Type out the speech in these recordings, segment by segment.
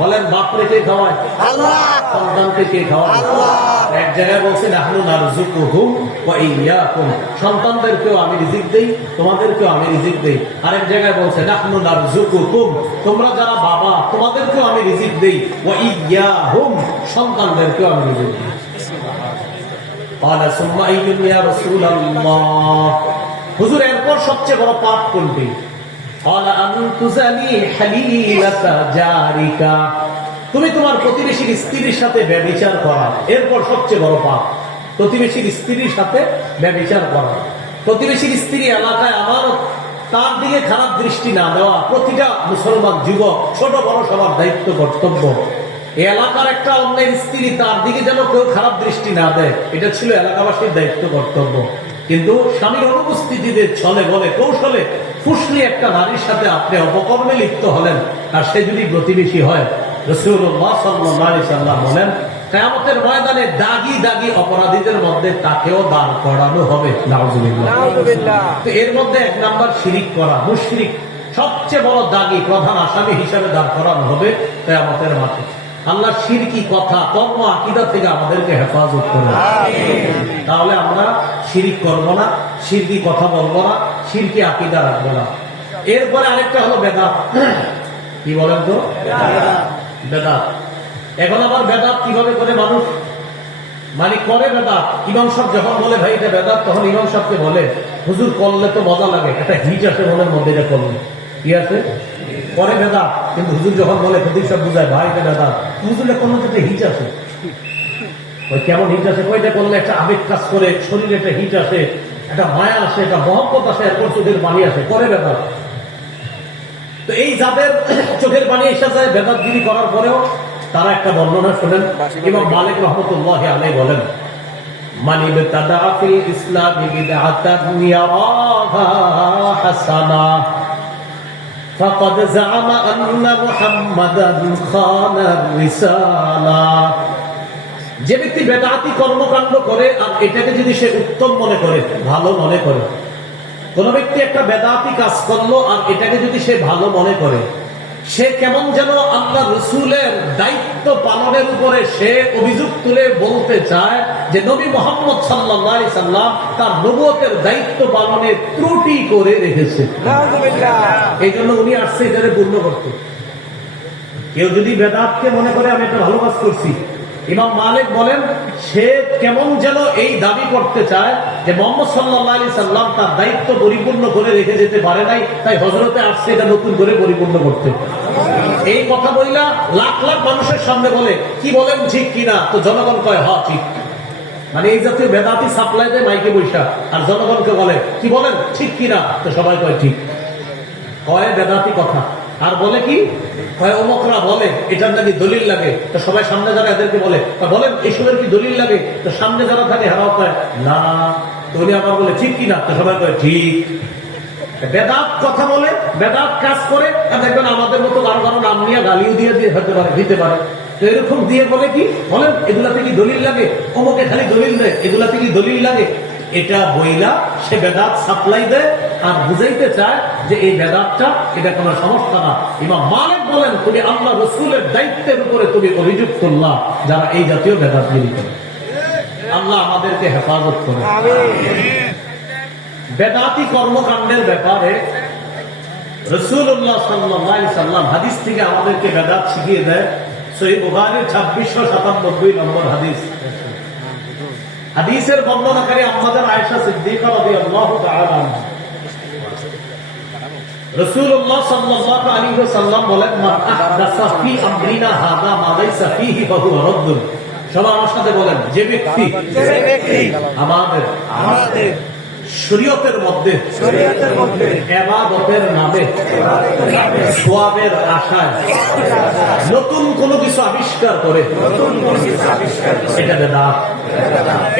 বলেন বাপরে কে খাওয়ায়? আল্লাহ। সন্তানকে কে খাওয়ায়? আল্লাহ। এক জায়গায় বলছে নাহনু নারযুকুহুম ওয়া ইয়্যাকুম, সন্তানদেরকেও আমি রিজিক দেই, তোমাদেরকেও আমি রিজিক দেই। আরেক জায়গায় বলছে নাহনু নারযুকুকুম, তোমরা যারা বাবা তোমাদেরকেও আমি রিজিক দেই, ওয়া ইয়্যাহুম, সন্তানদেরকেও আমি রিজিক দেই। ক্বালা সুম্মা আইয়ুন ইয়া রাসূলুল্লাহ, হুজুর এরপর সবচেয়ে বড় পাপ কোনটি? ক্বালা আন তুযানি হালিলাতা জারিকা, তুমি তোমার প্রতিবেশীর স্ত্রীর সাথে ব্যভিচার করা এরপর সবচেয়ে বড় পাপ। প্রতিবেশীর স্ত্রীর সাথে ব্যভিচার করা, প্রতিবেশীর স্ত্রী এলাকায় আমার তার দিকে খারাপ দৃষ্টি না দেওয়া প্রতিটা মুসলমান যুবক ছোট বড় সবার দায়িত্ব কর্তব্য। এই এলাকার একটা অন্যের স্ত্রী তার দিকে যেন কেউ খারাপ দৃষ্টি না দেয়, এটা ছিল এলাকাবাসীর দায়িত্ব কর্তব্য। কিন্তু স্বামীর অনুপস্থিতিতে ছলে বলে কৌশলে ফুসলি একটা নারীর সাথে আপনি অপকর্মে লিপ্ত হলেন, আর সে যদি প্রতিবেশী হয়, রাসূলুল্লাহ সাল্লাল্লাহু আলাইহি সাল্লাম বলেন কিয়ামতের ময়দানে দাগি দাগি অপরাধীদের মধ্যে তাকেও দাঁড় করানো হবে। নাউযুবিল্লাহ। তো এর মধ্যে এক নাম্বার শিরিক করা, মুশরিক সবচেয়ে বড় দাগি, প্রধান আসামি হিসেবে দাঁড় করানো হবে কিয়ামতের মাঠে। আল্লাহ শিরকি কথা কর্ম আকীদা থেকে আমাদেরকে হেফাজত করুন। তাহলে আমরা শিরিক করব না, শিরকি কথা বলবো না, শিরকি আকীদা রাখবো না। এরপরে আরেকটা হলো বেদাত। কি বলেন তো? বেদাত। এখন আবার বেদাত কিভাবে করে মানুষ মানে করে বেদাত? ইমাম সাহেব যখন বলে ভাই এটা বেদাত, তখন ইমাম সাহেবকে বলে হুজুর করলে তো মজা লাগে, একটা হিট আছে মনের মধ্যে, এটা করলে কি আছে পরে বেদাত। কিন্তু হুজুর যখন বলে খতিব সাহেব বুঝায় ভাই এটা বেদাত, হুজুরে কোনো একটা হিট আছে। ওই কেমন হিট আছে? ওইটা করলে একটা আবেগ কাজ করে, শরীরে একটা হিট আসে, একটা মায়া আসে, একটা মহব্বত আসে, এরপর চোখের পানি আসে, করে বেদাত। তো এই যাদের চোখের পানি এসে যায় বেদাতগিরি করার পরেও, তারা একটা বর্ণনা শোনেন। ইমাম মালিক রাহমাতুল্লাহি আলাইহি বলেন মান ইবতাদা ফিল ইসলামি বিদআতান ইয়ারাহা হাসানা ফাকাদ যাআমা আন্না মুহাম্মাদান খানা রিসালা। যে ব্যক্তি বেদাতি কর্মকাণ্ড করে আর এটাকে যদি সে উত্তম মনে করে, ভালো মনে করে, কোন ব্যক্তি একটা বেদাতি কাজ করলো আর এটাকে যদি সে ভালো মনে করে, সে কেমন যেন আল্লাহ রাসূলের দায়িত্ব পালনের উপরে সে অভিযোগ তুলে বলতে চায় যে নবী মুহাম্মদ সাল্লাল্লাহু আলাইহি সাল্লাম তার নবুয়তের দায়িত্ব পালনে ত্রুটি করে রেখেছে। এই জন্য উনি আসছে এটাকে পূর্ণ করতে। কেউ যদি বেদাতকে মনে করে আমি একটা ভালো কাজ করছি, ইমাম মালিক বলেন সে কেমন যেন এই দাবি করতে চায় যে মুহাম্মদ সাল্লাল্লাহু আলাইহি সাল্লাম তার দায়িত্ব পরিপূর্ণ করে রেখে যেতে পারে নাই, তাই হযরতে আসছে এটা নতুন করে পরিপূর্ণ করতে। এই কথা বললা লাখ লাখ মানুষের সামনে বলে কি বলেন ঠিক কিনা, তো জনগণ কয় হ্যাঁ ঠিক। মানে এই জাতীয় বেদাতি সাপ্লাই দেয় মাইকে বৈশা, আর জনগণকে বলে কি বলেন ঠিক কিনা, তো সবাই কয় ঠিক। কয় বেদাতি কথা। আর বলে কি কয় অমুকরা বলে এটার নাকি দলিল লাগে, তো সবাই সামনে যারা এদেরকে বলে বলেন এইসবের কি দলিল লাগে, তো সামনে যারা থাকে হারাও কয় না, তো উনি আবার বলে ঠিক কিনা, তো সবাই কয় ঠিক। বেদাত কথা বলে, বেদাত কাজ করে, আর দেখবেন আমাদের মতো কারো কারো নাম নিয়ে গালিও দিয়ে দিয়ে হতে পারে, দিতে পারে। তো এরকম দিয়ে বলে কি বলেন এগুলাতে কি দলিল লাগে, অমুকে খালি দলিল দেয়, এগুলাতে কি দলিল লাগে, এটা বইলা সে বেদাত সাপ্লাই দেয় আর বুঝাইতে চায় যে এই বেদাতটা এটা কোনো সমস্যা না। ইমাম মালিক বলেন তুমি আল্লাহ রাসূলের দায়িত্বের উপরে তুমি অভিযোগ করলা যারা এই জাতীয় বেদাতগিরি করে। আল্লাহ আমাদেরকে হেফাজত করে। বেদাতি কর্মকাণ্ডের ব্যাপারে রাসূলুল্লাহ সাল্লাল্লাহু আলাইহি সাল্লাম হাদিস থেকে আমাদেরকে বেদাত শিখিয়ে দেয়। সহিহ বুখারীর 2697 নম্বর হাদিস। হাদিসের বর্ণনাকারী আম্মাজান আয়েশা সিদ্দিকা রাদিয়াল্লাহু তাআলা আনহা। রাসূলুল্লাহ সাল্লাল্লাহু আলাইহি ওয়াসাল্লাম বলেন মান আহদাসা ফি আমরিনা হাযা মা লাইসা ফীহি ফাহুয়া রাদ্দুন। সবাই আমার সাথে বলেন যে ব্যক্তি আমাদের শরীয়তের মধ্যে ইবাদতের নামে সওয়াবের আশায় নতুন কোনো কিছু আবিষ্কার করে, এটা বেদাত,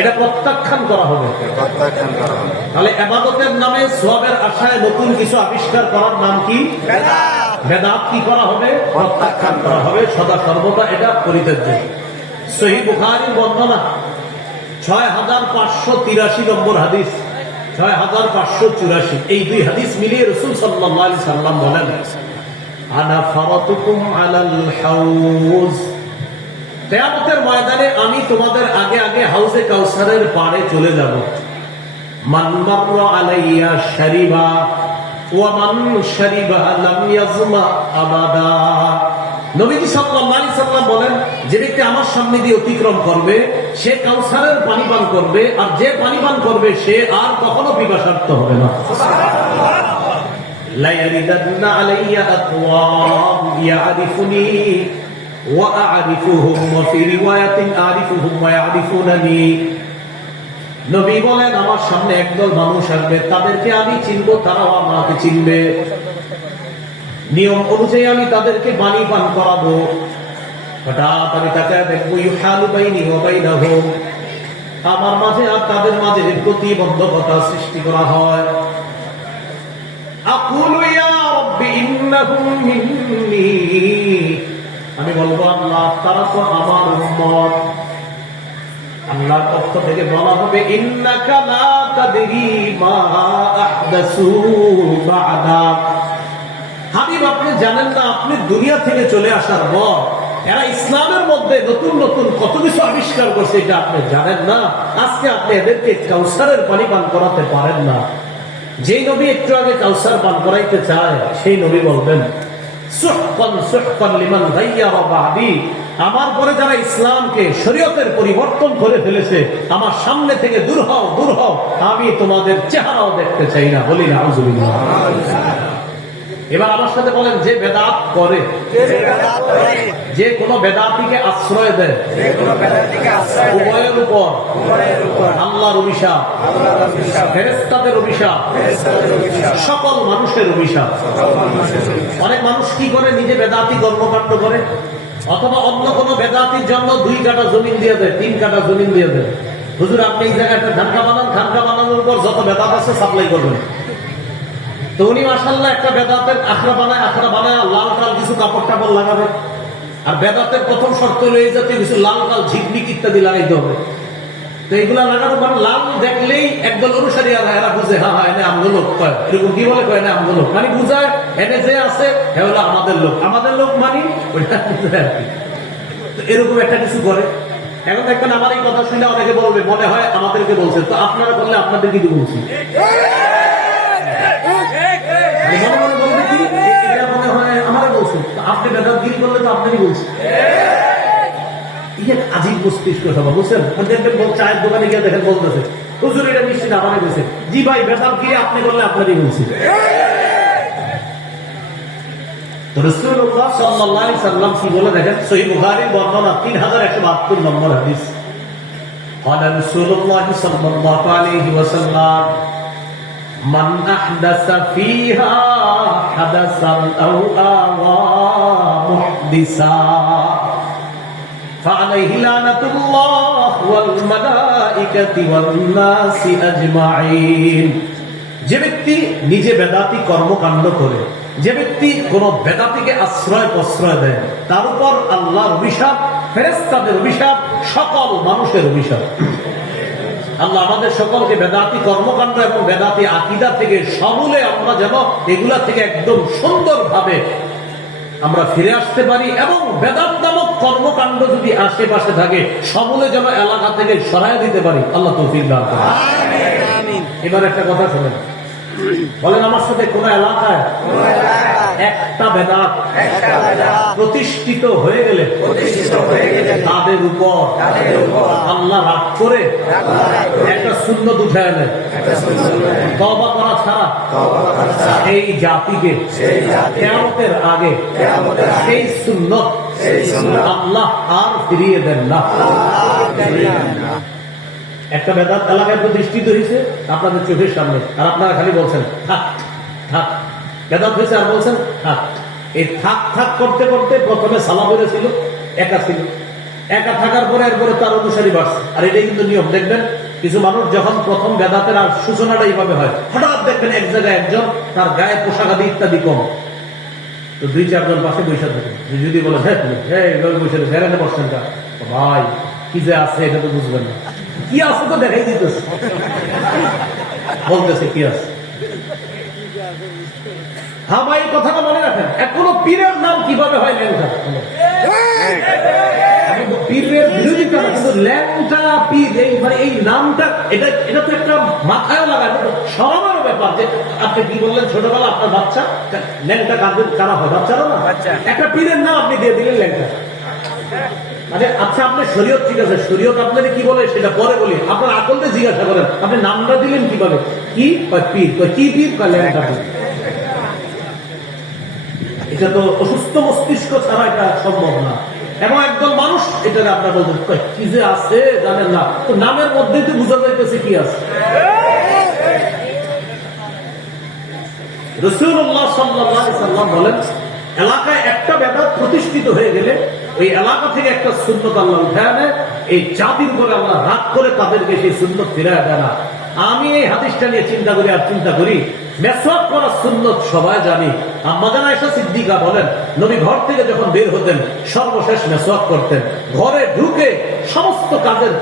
এটা প্রত্যাখ্যান করা হবে। তাহলে ইবাদতের নামে সওয়াবের আশায় নতুন কিছু আবিষ্কার করার নাম কি? বেদাত। কি করা হবে? প্রত্যাখ্যান করা হবে, সদা সর্বদা এটা পরিত্যাজ্য। সহিহ বুখারীর বর্ণনা 6583 নম্বর হাদিস, 6584 এই দুই হাদিস মিলিয়ে রাসূল সাল্লাল্লাহু আলাইহি সাল্লাম বলেন আনা ফারাতুকুম আলাল হাউজ, কিয়ামতের ময়দানে আমি তোমাদের আগে আগে হাউজে কাউসারের পাড়ে চলে যাব। মান মাররা আলাইয়া শারিবা ওয়া মান শারিবা লাম ইয়াজমা আবাদা। নবীজি সাল্লাল্লাহু আলাইহি সাল্লাম বলেন, যে ব্যক্তি আমার সামনে দিয়ে অতিক্রম করবে সে কাউসারের পানি পান করবে, আর যে পানি পান করবে সে আর কখনো পিপাসার্ত হবে না। লা ইয়ারিদান্না আলাইয়া আকওয়াম ইয়ারিফুনি ওয়া আ'রিফুহুম ওয়া ফি রিওয়ায়াতিন আ'রিফুহুম ওয়া ইয়ারিফুনানি। নবী বলেন, আমার সামনে একদল মানুষ আসবে, তাদেরকে আমি চিনবো, তারাও আমাকে চিনবে। নিয়ম অনুযায়ী আমি তাদেরকে পানি পান করাবো। হঠাৎ আমি তাকে দেখবো, ইউহালু বাইনি ওয়া বাইনাহুম, আমার মাঝে আর তাদের মাঝে প্রতিবন্ধকতা সৃষ্টি করা হয়। আকুলু ইয়া রাব্বি ইন্নাহুম মিন্নি, আমি বলবো, আল্লাহ তারা তো আমার উম্মত। আল্লাহর পক্ষ থেকে বলা হবে, ইন্নাকা লা তাদরি মা আহদাসু বা'দাক। হাবিব, আপনি জানেন না, আপনি দুনিয়া থেকে চলে আসার পর এরা ইসলামের মধ্যে নতুন নতুন কত কিছু আবিষ্কার করছে, এটা আপনি জানেন না। আজকে আপনি এদেরকে কাউসারের পানি পান করাতে পারেন না। যেই নবী একটু আগে কাউসার পান করাইতে চায়, সেই নবী বলবেন, সুহকান সুহকান লিমান গায়্যারা বা'দি, আমার পরে যারা ইসলামকে শরীয়তের পরিবর্তন করে ফেলেছে, আমার সামনে থেকে দূর হও, দূর হও, আমি তোমাদের চেহারাও দেখতে চাই না। বলি না আউযুবিল্লাহ। এবার আমার সাথে বলেন, যে বেদাত করে, যে কোনো বেদাতিকে আশ্রয় দেয়, উভয়ের উপর আল্লাহর অভিশাপ, ফেরেশতাদের অভিশাপ, সকল মানুষের অভিশাপ। অনেক মানুষ কি করে, নিজে বেদাতি কর্মকাণ্ড করে, অথবা অন্য কোনো বেদাতির জন্য 2 কাঠা জমিন দিয়ে দেয়, 3 কাঠা জমিন দিয়ে দেয়। হুজুর, আপনি এই জায়গায় একটা খানকা বানান, খানকা বানানোর পর যত বেদাত আছে সাপ্লাই করবেন। তো উনি মাশাআল্লাহ একটা বেদাতের আখড়া বানায় লাল কাল কিছু কাপড় টাপড় লাগাবে। আর বেদাতের প্রথম শর্ত হলো এই জাতীয় কিছু লাল কাল ঝিকমিক ইত্যাদি লাগাইতে হবে। তো এগুলা লাগানো মানে লাল দেখলেই একদল অনুসারী এরা বুঝে, হ্যাঁ হ্যাঁ এনে আমগো লোক, কয় এরকম কি বলে, কয় এনে আমগো লোক, মানে বুঝায় এনে যে আছে হে হলো আমাদের লোক, আমাদের লোক মানি ওইটা বুঝায় আর কি। তো এরকম একটা কিছু করে। এখন দেখবেন আমার এই কথা শুনে অনেকে বলবে, মনে হয় আমাদেরকে বলছে, তো আপনারা বললে আপনাদের কি বলছি, মনে মনে বলবে কি এটা মনে হয় আমারে বলছে, আপনি বেদাতগিরি করলে তো আপনারই বলছে। আজিব মস্তিষ্ক সভা, বুঝছেন? দেখবেন চায়ের দোকানে গিয়ে দেখেন বলতেছে, হুজুর এটা মিষ্টি না আমারে বলছে। জি ভাই, বেদাতগিরি আপনি করলে আপনারই বলছে। রাসূলুল্লাহ সাল্লাল্লাহু আলাইহি সাল্লাম কি বলে দেখেন, সহিহ বুখারীর বর্ণনা 3172 নম্বর হাদিস। قال رسول الله صلى الله عليه وسلم من أحدث فيها حدثا أو آوى محدثا فعليه لعنة الله والملائكة والناس أجمعين। যে ব্যক্তি নিজে বেদাতি কর্মকাণ্ড করে, যে ব্যক্তি কোন বেদাতিকে আশ্রয় প্রশ্রয় দেয়, তার উপর আল্লাহর অভিশাপ, ফেরেশতাদের অভিশাপ, সকল মানুষের অভিশাপ। আল্লাহ আমাদের সকলকে বেদাতি কর্মকাণ্ড এবং বেদাতি আকীদা থেকে সমূলে আমরা যেন এগুলা থেকে একদম সুন্দরভাবে আমরা ফিরে আসতে পারি, এবং বেদাত নামক কর্মকাণ্ড যদি আশেপাশে থাকে সমূলে যেন এলাকা থেকে সরাই দিতে পারি। আল্লাহ তৌফিক দান করুন। এবার একটা কথা শুনেন, বলেন আমার সাথে কোন এলাকায় একটা বেদাত প্রতিষ্ঠিত হয়ে গেলে তাদের উপর আল্লাহ রাগ করে একটা সুন্নত উঠায় নেয়, তওবা করা ছাড়া এই জাতিকে কিয়ামতের আগে সেই সুন্নত আল্লাহ আর ফিরিয়ে দেন না। একটা বেদাত এলাকায় প্রতিষ্ঠিত হয়েছে আপনাদের চোখের সামনে, আর আপনারা খালি বলছেন থাক থাক, বেদাত হয়েছে আর বলছেন থাক। এই থাক থাক করতে করতে প্রথমে সালাফিরা ছিল, একা ছিল, একা থাকার পরে এরপরে তার অনুসারী বাড়ছে। আর এটাই কিন্তু নিয়ম। দেখবেন কিছু মানুষ যখন প্রথম বেদাতের আর সূচনাটা এইভাবে হয়, হঠাৎ দেখবেন এক জায়গায় একজন তার গায়ে পোশাক আদি ইত্যাদি কম, তো 2-4 জন পাশে বৈশা থাকে। যদি বলে হ্যাঁ এইভাবে বসে বেড়াতে বসছেন, ভাই কি যে আছে এটা তো বুঝবেন না, কি আছে তো দেখাই দিতেছে, বলতেছে কি আছে। হ্যাঁ ভাই, কথাটা মনে রাখেন, এখনো পীরের নাম কিভাবে হয় ল্যাংটা? পীরের বিরোধিতা না, কিন্তু ল্যাংটা পীর মানে এই নামটা এটা তো একটা মাথায় লাগায় সরমের ব্যাপার। যে আপনি কি বললেন ছোটবেলা আপনার বাচ্চা ল্যাংটা কারা হয়? বাচ্চারা না। একটা পীরের নাম আপনি দিয়ে দিলেন ল্যাংটা। মানে আচ্ছা, আপনার শরীয়ত ঠিক আছে, শরীয়ত আপনার কি বলে সেটা পরে বলি, আপনার আকলকে জিজ্ঞাসা করেন আপনি নামটা দিলেন কিভাবে? কি পীর? কি পীর? ল্যাংটা পীর। এটা তো অসুস্থ মস্তিষ্ক ছাড়া এটা সম্ভব না। এবং একদল মানুষ এটা আপনার বলতে কি যে আছে জানেন না, তো নামের মধ্যেই তো বোঝা যাইতেছে কি আছে। রাসূলুল্লাহ সাল্লাল্লাহু আলাইহি ওয়াসাল্লাম বলেন, এলাকায় একটা বেদাত প্রতিষ্ঠিত হয়ে গেলে ওই এলাকা থেকে একটা সুন্নত আল্লাহ উঠায় নেয়। এই জাতির উপরে আল্লাহ রাগ করে তাদেরকে সেই সুন্নত ফিরায় দেয় না। আমি এই হাদিসটা নিয়ে চিন্তা করি মেসওয়াক করা সুন্নত সবাই জানি। আম্মা জান আয়েশা সিদ্দিকা বলেন, নবী ঘর থেকে যখন বের হতেন সর্বশেষ মেসওয়াক করতেন। ঘরে ঢুকে সমস্ত কাজের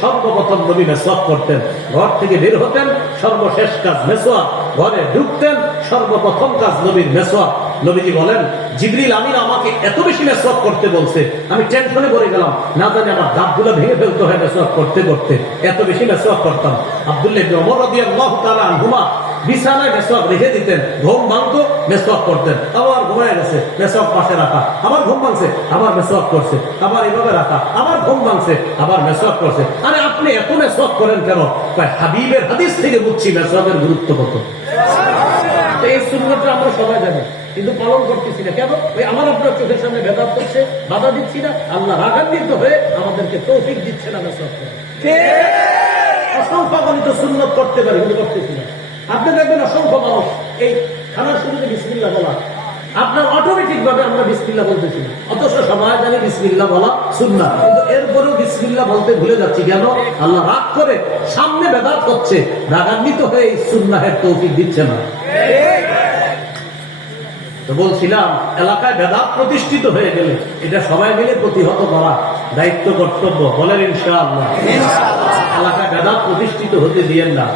সর্বপ্রথম নবী মেসওয়াক করতেন। ঘর থেকে বের হতেন, সর্বশেষ কাজ মেসওয়াক। ঘরে ঢুকতেন, সর্বপ্রথম কাজ নবীর মেসওয়াক। নবীজি বলেন, জিবরিল আমিন আমাকে এত বেশি মেসওয়াক করতে বলছে, আমি টেনশনে পড়ে গেলাম, না জানি আমার দাঁতগুলো ভেঙে ফেলতে হয় মেসওয়াক করতে করতে, এত বেশি মেসওয়াক করতাম। আব্দুল্লাহ ইবনে ওমর রাদিয়াল্লাহু তাআলা আনহুমা বিছানায় মেসওয়াক রেখে দিতেন, ঘুম ভাঙতো মেসওয়াক করতেন, আবার ঘুমায় গেছে মেসওয়াক পাশে রাখা, আবার ঘুম ভাঙছে আবার মেসওয়াক করছে, আবার এইভাবে রাখা, আবার ঘুম ভাঙছে আবার মেসওয়াক করছে। আরে আপনি এত মেসওয়াক করেন কেন? হাবিবের হাদিস থেকে বুঝছি মেসওয়াকের গুরুত্ব কত। এই সুন্নতটা আমরা সবাই জানি, কিন্তু পালন করতেছি না কেন? ওই আমার আপনার চোখের সামনে ভেদাত করছে, বাধা দিচ্ছি না, আল্লাহ রাগান্বিত হয়ে আমাদেরকে তৌফিক দিচ্ছে না মেসওয়াক করা। অসংখ্য গণিত সুন্নত করতে পারে, কিন্তু করতেছি না। আপনি দেখবেন অসংখ্য মানুষ এই খানার শুরুতে বিসমিল্লাহ বলা, আপনার অটোমেটিক ভাবে আমরা বিসমিল্লাহ বলতেছি না, অথচ সবাই জানে বিসমিল্লাহ বলা সুন্নাহ, কিন্তু এরপরেও বিসমিল্লাহ বলতে ভুলে যাচ্ছি কেন? আল্লাহ রাগ করে সামনে বেদাত হচ্ছে, রাগান্বিত হয়ে এই সুন্নাহের তৌফিক দিচ্ছে না। তো বলছিলাম, এলাকায় বেদাত প্রতিষ্ঠিত হয়ে গেলে এটা সবাই মিলে প্রতিহত করা দায়িত্ব কর্তব্য। বলেন ইনশাআল্লাহ। এলাকায় বেদাত প্রতিষ্ঠিত হতে দিয়েন না।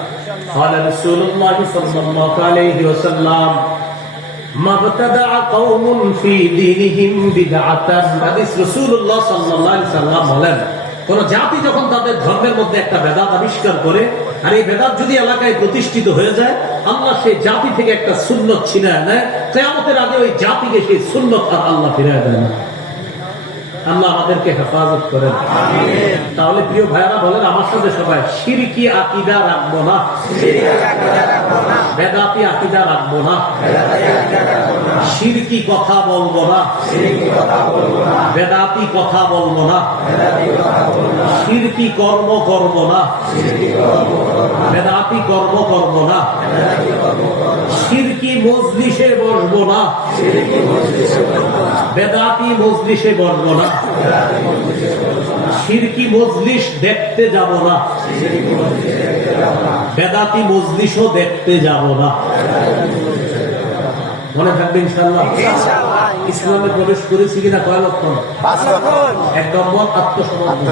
قال رسول الله صلى الله عليه وسلم ما ابتدع قوم في دينهم بدعة। হাদিস রাসূলুল্লাহ সাল্লাল্লাহু আলাইহি ওয়াসাল্লাম বলেন, কোন জাতি যখন তাদের ধর্মের মধ্যে একটা বেদাত আবিষ্কার করে, আর এই বেদাত যদি এলাকায় প্রতিষ্ঠিত হয়ে যায়, আল্লাহ সেই জাতি থেকে একটা সুন্নত ছিনায় নেয়। কিয়ামতের আগে ওই জাতিকে সেই সুন্নত আর আল্লাহ ফিরিয়ে দেয় না। আল্লাহ আমাদেরকে হেফাজত করেন। তাহলে প্রিয় ভাইরা বলেন আমার সাথে সবাই, শিরকি আকীদা রাখবো না, বেদাতি আকীদা রাখবো না, শিরকি কথা বলবো না, বেদাতি কথা বলবো না, শিরকি কর্ম করব না, বেদাতি কর্ম করব না, শিরকি মজলিসে বসবো না, বেদাতি মজলিসে বসবো না, শিরকি মজলিস দেখতে যাব না, বেদাতি মজলিসও দেখতে যাব না। মনে থাকবে ইনশাআল্লাহ। ইসলামে প্রবেশ করেছি কিনা কয় লক্ষণ? 1 নম্বর আত্মসমর্পণ,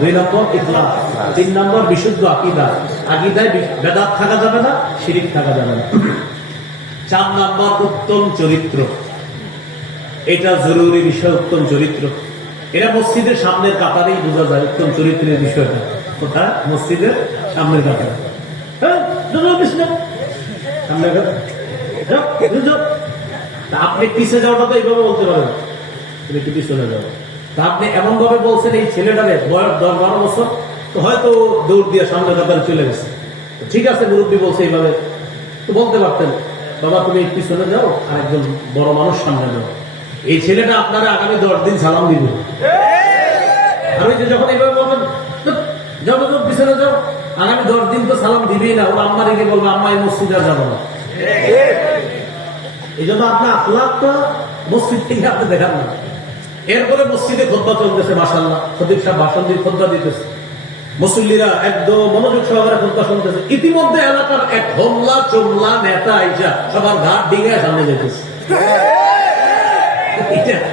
2 নম্বর ইখলাস, 3 নম্বর বিশুদ্ধ আকীদা। আকীদায় বেদাত থাকা যাবে না, শিরক থাকা যাবে না। 4 নম্বর উত্তম চরিত্র। এটা জরুরি বিষয়, উত্তম চরিত্র। এরা মসজিদের সামনের কাতারেই বোঝা যায় উত্তম চরিত্রের বিষয়টা। কোথায়? মসজিদের সামনের কাতারে। আপনি পিছিয়ে যাওয়াটা তো এইভাবে বলতে পারেন, তুমি একটু পিছনে যাও। তা আপনি এমন ভাবে বলছেন এই ছেলেটারে বয়স 10-12 বছর, তো হয়তো দৌড় দিয়ে সামনের কাতারে চলে গেছে। ঠিক আছে, মুরব্বী বলছে এইভাবে, তো বলতে পারতেন বাবা তুমি পিছনে যাও, আর একজন বড় মানুষ সামনে যাও। এই ছেলেটা আপনারা আগামী 10 দিন সালাম দিবে। আর ওই যে যখন এইভাবে বলবেন যাও পিছনে যাও, আগামী 10 দিন তো সালাম দিবেই না, ওর আম্মা রেখে বলবে আম্মা এই মসজিদে যাবো না। এই জন্য আপনার আখলাকটা মসজিদ থেকে আপনি দেখান না। এরপরে মসজিদে খুতবা চলতেছে, মাশাআল্লাহ খতিব সাহেব ভাষণ দিয়ে খুতবা দিতেছে, মুসল্লিরা একদম মনোযোগ সহকারে খুতবা শুনতেছে। ইতিমধ্যে এলাকার এক হোমলা চোমলা নেতা আইসা সবার ঘাট ডিঙে সামনে যেতেছে।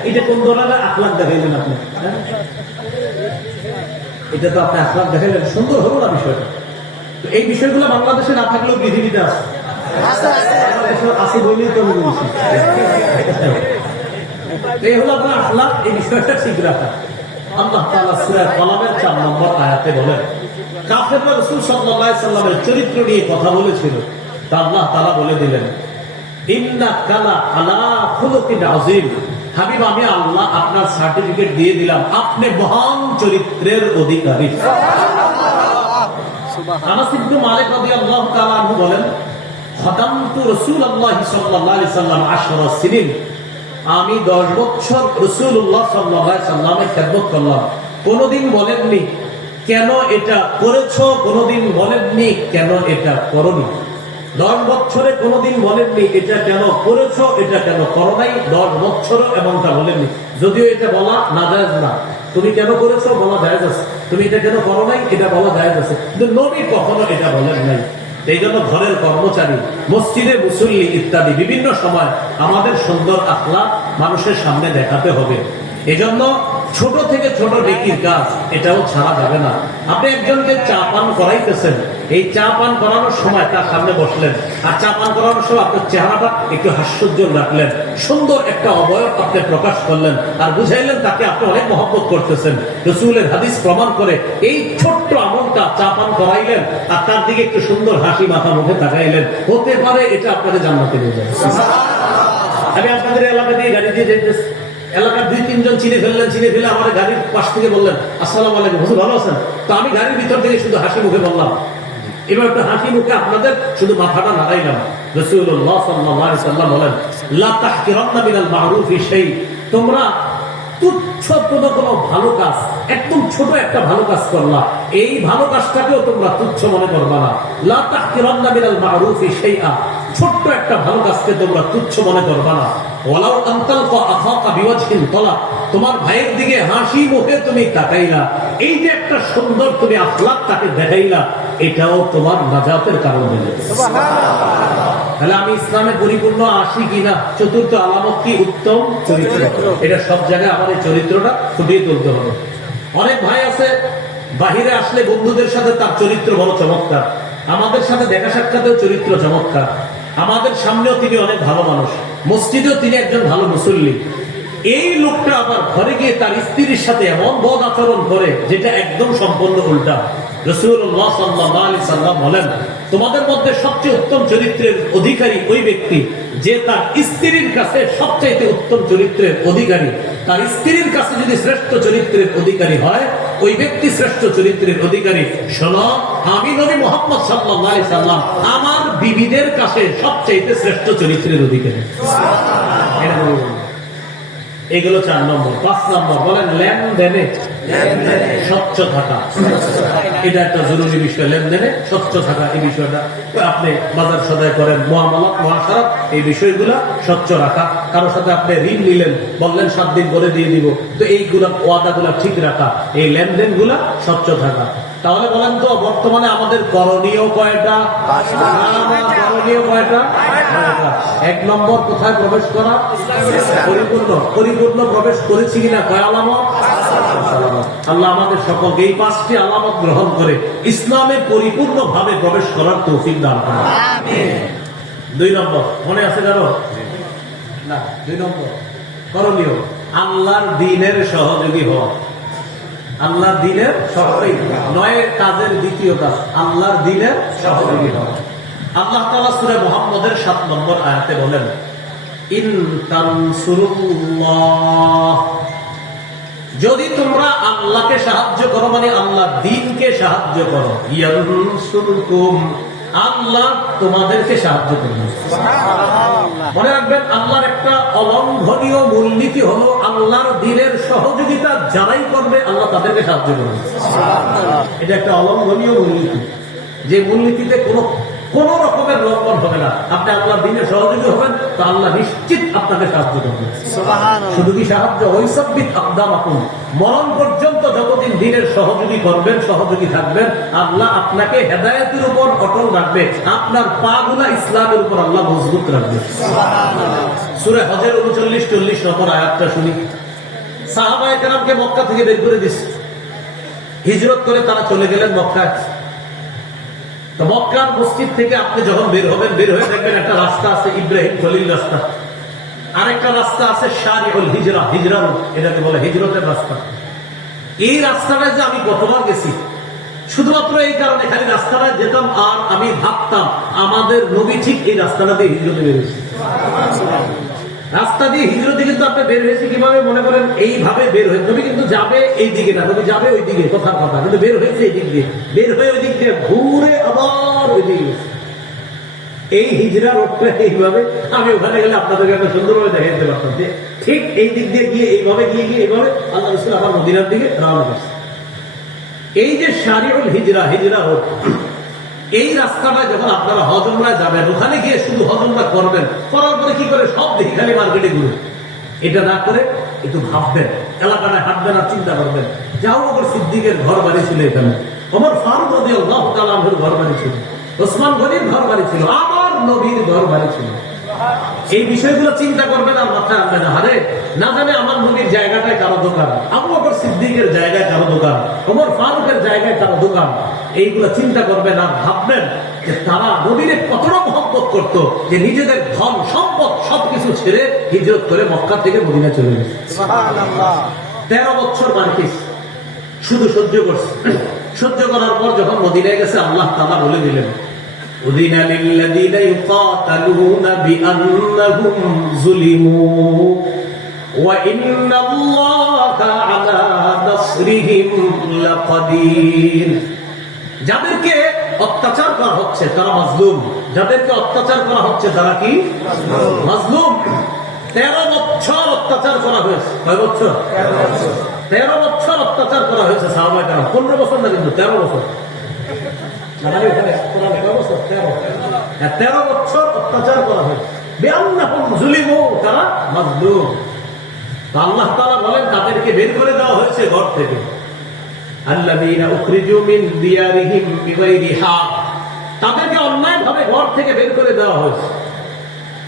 এটা কোন ধরনের আখলাক দেখাইলেন আপনি? এটা তো আপনি আখলাক দেখাইলেন, সুন্দর হলো না বিষয়টা? তো এই বিষয়গুলো বাংলাদেশে না থাকলেও পৃথিবীতে আছে, আছে বলেই তো আমি বলছি। এই হলো আপনার আখলাক, এই বিষয়টা ঠিক রাখা। আল্লাহ তাআলা সূরা কলামের 4 নম্বর আয়াতে বলেন, কাফেররা রাসূল সাল্লাল্লাহু আলাইহি সাল্লামের চরিত্র নিয়ে কথা বলেছিল, তা আল্লাহ তাআলা বলে দিলেন, ইন্নাকা আলা খুলুকিন আযীম। হাবিব, আমি আল্লাহ আপনার সার্টিফিকেট দিয়ে দিলাম, আপনি মহান চরিত্রের অধিকারী। আনাস ইবনে মালিক রাদিয়াল্লাহু তাআলা আনহু বলেন, খাদামতু রাসূলুল্লাহ সাল্লাল্লাহু আলাইহি সাল্লাম 10 সিনিন। আমি 10 বছর রাসূলুল্লাহ সাল্লাল্লাহু আলাইহি সাল্লামের খেদমত করলাম। কোনদিন বলেননি কেন এটা করেছো, কোনদিন বলেননি কেন এটা করনি। 10 বছরে কোনদিন বলেননি এটা কেন করেছো, এটা কেন করো নাই। 10 বছরও এমনটা বলেননি, যদিও এটা বলা নাজায়েজ না। তুমি কেন করেছো বলা জায়েজ আছে, তুমি এটা কেন করো নাই এটা বলা জায়েজ আছে, কিন্তু নবী কখনো এটা বলেন নাই। এই জন্য ঘরের কর্মচারী, মসজিদে মুসল্লি ইত্যাদি বিভিন্ন সময় আমাদের সুন্দর আখলাক মানুষের সামনে দেখাতে হবে। এজন্য ছোট থেকে ছোট নেকির কাজ এটাও ছাড়া যাবে না। আপনি একজনকে চা পান করাইতেছেন, এই চা পান করানোর সময় তার সামনে বসলেন, আর চা পান করানোর সময় আপনার চেহারাটা একটু হাস্যোজ্জ্বল রাখলেন, সুন্দর একটা অবয়ব আপনি প্রকাশ করলেন, আর বুঝাইলেন তাকে আপনি অনেক মহব্বত করতেছেন। রাসূলের হাদিস প্রমাণ করে এই ছোট্ট আমলটা, চা পান করাইলেন আর তার দিকে একটু সুন্দর হাসি মাথা মুখে তাকাইলেন, হতে পারে এটা আপনাদের জান্নাতে নিয়ে যাবে। আমি আপনাদের এলাকা দিয়ে গাড়ি দিয়ে যাইতেছি, এলাকার 2-3 জন চিনে ফেলে আমার গাড়ির পাশ থেকে বললেন, আসসালামু আলাইকুম, হুজুর ভালো আছেন? তো আমি গাড়ির ভিতর থেকে শুধু হাসি মুখে বললাম, এবার একটা হাসি মুখে আপনাদের শুধু মাথাটা নাড়াইলাম। রাসূলুল্লাহ সাল্লাল্লাহু আলাইহি সাল্লাম বলেন, লা তাহকিরান্না মিনাল মা'রুফি শাই। তোমরা তুচ্ছ কোনো ভালো কাজ, একদম ছোট একটা ভালো কাজ করলা, এই ভালো কাজটাকেও তোমরা তুচ্ছ মনে করবা না। লা তাহকিরান্না মিনাল মা'রুফি শাইআ। ছোট্ট একটা ভালো কাজকে তোমরা তুচ্ছ মনে করবা না। ওয়ালাউ আনতালকা আখাকা বিওয়াজহিন তালাক। তোমার ভাইয়ের দিকে হাসি মুখে তুমি তাকাইলা, এই যে একটা সুন্দর তুমি আখলাক তাকে দেখাইলা, এটাও তোমার নাজাতের কারণ হয়ে যাবে। তাহলে আমি ইসলামে পরিপূর্ণ আসি কিনা, চতুর্থ আলামত কি? উত্তম চরিত্র। এটা সব জায়গায় আমার এই চরিত্রটা ফুটিয়ে তুলতে হবে। অনেক ভাই আছে বাহিরে আসলে বন্ধুদের সাথে তার চরিত্র বড় চমৎকার, আমাদের সাথে দেখা সাক্ষাতেও চরিত্র চমৎকার, আমাদের সামনেও তিনি অনেক ভালো মানুষ, মসজিদেও তিনি একজন ভালো মুসল্লি। এই লোকটা আবার ঘরে গিয়ে তার স্ত্রীর সাথে এমন বদ আচরণ করে যেটা একদম সম্পূর্ণ উল্টা। রাসূলুল্লাহ সাল্লাল্লাহু আলাইহি সাল্লাম বলেন, তোমাদের মধ্যে সবচেয়ে উত্তম চরিত্রের অধিকারী ওই ব্যক্তি যে তার স্ত্রীর কাছে সবচাইতে উত্তম চরিত্রের অধিকারী। তার স্ত্রীর কাছে যদি শ্রেষ্ঠ চরিত্রের অধিকারী হয়, ওই ব্যক্তি শ্রেষ্ঠ চরিত্রের অধিকারী। শোনো, আমি নবী মুহাম্মদ সাল্লাল্লাহু আলাইহি সাল্লাম আমার বিবিদের কাছে সবচাইতে শ্রেষ্ঠ চরিত্রের অধিকারী। এগুলো 4 নম্বর। 5 নম্বর বলেন লেনদেনে স্বচ্ছ থাকা। এটা একটা জরুরি বিষয়, লেনদেনে স্বচ্ছ থাকা। এই বিষয়টা আপনি বাজার সদাই করেন, মুআমালাত মুআশারাত, এই বিষয়গুলা স্বচ্ছ রাখা। কারোর সাথে আপনি ঋণ নিলেন, বললেন 7 দিন পরে দিয়ে দিব, তো এইগুলা ওয়াদাগুলা ঠিক রাখা, এই লেনদেন গুলা স্বচ্ছ থাকা। তাহলে বলেন তো বর্তমানে আমাদের করণীয় কয়টা? করণীয় কয়টা? 1 নম্বর কোথায় প্রবেশ করা? পরিপূর্ণ প্রবেশ করেছি কিনা? কয় আলামত? আল্লাহ আমাদের সকলকে এই 5টি আলামত গ্রহণ করে ইসলামে পরিপূর্ণ ভাবে প্রবেশ করার তৌফিক দান করেন। 2 নম্বর মনে আছে কারো? না। 2 নম্বর করণীয় আল্লাহর দ্বীনের সহযোগী হওয়া। আল্লাহর দ্বীনের সহযোগী নয় কাজের দ্বিতীয় কাজ, আল্লাহর দ্বীনের সহযোগী হওয়া। আল্লাহ তাআলা সূরা মুহাম্মদের 7 নম্বর আয়াতে বলেন, ইন তানসুরুল্লাহ। যদি তোমরা আল্লাহকে সাহায্য করো, মানে আল্লাহর দ্বীনকে সাহায্য করো, ইয়ানসুরকুম, আল্লাহ তোমাদেরকে সাহায্য করবেন। মনে রাখবেন, আল্লাহর একটা অলঙ্ঘনীয় মূলনীতি হলো আল্লাহর দ্বীনের সহযোগিতা যারাই করবে আল্লাহ তাদেরকে সাহায্য করবে। এটা একটা অলঙ্ঘনীয় মূলনীতি, যে মূলনীতিতে কোন রকমের লঙ্ঘন হবে না। আপনি আল্লাহর দ্বীনের সহযোগী হবেন তো আল্লাহ নিশ্চিত আপনাকে সাহায্য করবেন। শুধু কি সাহায্য, ওয়াইসাব্বিত আকদামাকুম, মরণ পর্যন্ত যতদিন দ্বীনের সহযোগী করবেন, সহযোগী থাকবেন, আল্লাহ আপনাকে হেদায়েতের উপর অটল রাখবে, আপনার পাগুলা ইসলামের উপর আল্লাহ মজবুত রাখবে। সূরা হজের 39-40 নম্বর আয়াতটা শুনি। সাহাবায়ে কেরামকে মক্কা থেকে বের করে দিয়েছে, হিজরত করে তারা চলে গেলেন মক্কায়। তো মক্কার মসজিদ থেকে আপনি যখন বের হবেন, বের হয়ে দেখবেন একটা রাস্তা আছে, ইব্রাহিম খলিল রাস্তা। আরেকটা রাস্তা আছে শারিউল হিজরা, হিজরা রোড, এটাকে বলে হিজরতের রাস্তা। এই রাস্তাটায় যে আমি কতবার গেছি, শুধুমাত্র এই কারণে খালি রাস্তাটায় যেতাম আর আমি ভাবতাম আমাদের নবী ঠিক এই রাস্তাটা দিয়ে হিজরতে বেরিয়েছে। রাস্তা দিয়ে হিজরতে কিন্তু আপনি বের হয়েছে কিভাবে মনে করেন, এইভাবে বের হয়ে, নবী কিন্তু যাবে এই দিকে না, নবী যাবে ওই দিকে, কথার কথা, কিন্তু বের হয়েছে এই দিক দিয়ে, বের হয়ে ওই দিক দিয়ে ঘুরে আবার ওই দিকে গেছে। এই হিজরা রোডটা এইভাবে, আমি ওখানে গেলে আপনাদেরকে একটা সুন্দরভাবে দেখে দিতে পারতাম যে ঠিক এই দিক দিয়ে গিয়ে এইভাবে গিয়ে গিয়ে এইভাবে আল্লাহ রাসূল আমার মদিনার দিকে রওনা করছে। এই যে শারিউল হিজরা, হিজরা রোড, এই রাস্তাটা যখন আপনারা হজ উমরায় যাবেন, ওখানে গিয়ে শুধু হজ উমরা করবেন, করার পরে কি করে সব দেখি খালি মার্কেটে ঘুরে, এটা না করে একটু ভাববেন, এলাকায় হাঁটবেন আর চিন্তা করবেন। যাও ওমর সিদ্দিকের ঘর বাড়ি ছিল এখানে, ওমর ফারুক রাদিয়াল্লাহু তাআলা আনহুর ঘর বাড়ি ছিল, ওসমান গনির ঘর বাড়ি ছিল, আমার নবীর ঘর বাড়ি ছিল। এই বিষয়গুলো চিন্তা করবেন আর মাথায় আনবেন, আরে না জানে আমার নবীর জায়গাটায় কারো দোকান, আবু বকর সিদ্দিকের জায়গায় কারো দোকান, ওমর ফারুকের জায়গায় কারো দোকান। এইগুলো চিন্তা করবেন আর ভাববেন যে তারা নবীরে কতটা মহব্বত করত যে নিজেদের ধন সম্পদ সবকিছু ছেড়ে হিজরত করে মক্কা থেকে মদিনা চলে গেছে। 13 বছর মার্কিস শুধু সহ্য করছে। সহ্য করার পর যখন মদিনায় গেছে, আল্লাহ তাআলা বলে দিলেন, أذن للذين يقاتلون بأنهم ظلموا وإن الله على نصرهم لقدير। যাদেরকে অত্যাচার করা হচ্ছে তারা মাজলুম, যাদেরকে অত্যাচার করা হচ্ছে তারা কি মাজলুম। 13 বছর অত্যাচার করা হয়েছে। কয় বছর? 13 বছর অত্যাচার করা হয়েছে সাহাবায়ে কেরাম। 15 বছর না, কিন্তু 13 বছর। 13 বছর অত্যাচার করা হয়েছে। তারা মাজলুম। আল্লাহ তাআলা বলেন তাদেরকে বের করে দেওয়া হয়েছে ঘর থেকে। আল্লাযীনা উখরিজু মিন দিয়ারিহিম বিগাইরি হক, তাদেরকে অন্যায়ভাবে ঘর থেকে বের করে দেওয়া হয়েছে।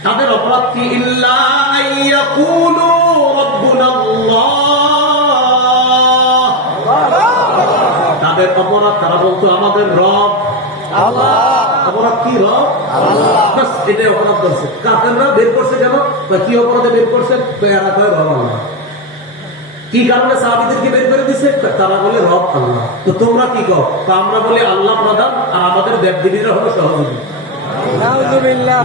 তাদের অপরাধ কি? ইল্লা আইয়াকুলু রাব্বুনাল্লাহ, তাদের অপরাধ তারা বলতো আমাদের রব আল্লাহ। অপরাধ কি? রব আল্লাহ। বাস এটাই অপরাধ করছে। কাফেররা বের করছে কেন? কি অপরাধে বের করছে? এরা কয় রব আল্লাহ। কি কারণে সাহাবীদেরকে বের করে দিছে? তারা বলে রব আল্লাহ। তো তোমরা কি কও? তো আমরা বলি আল্লাহ প্রধান আর আমাদের দেবদেবীরা হলো সহযোগী। নাউযুবিল্লাহ।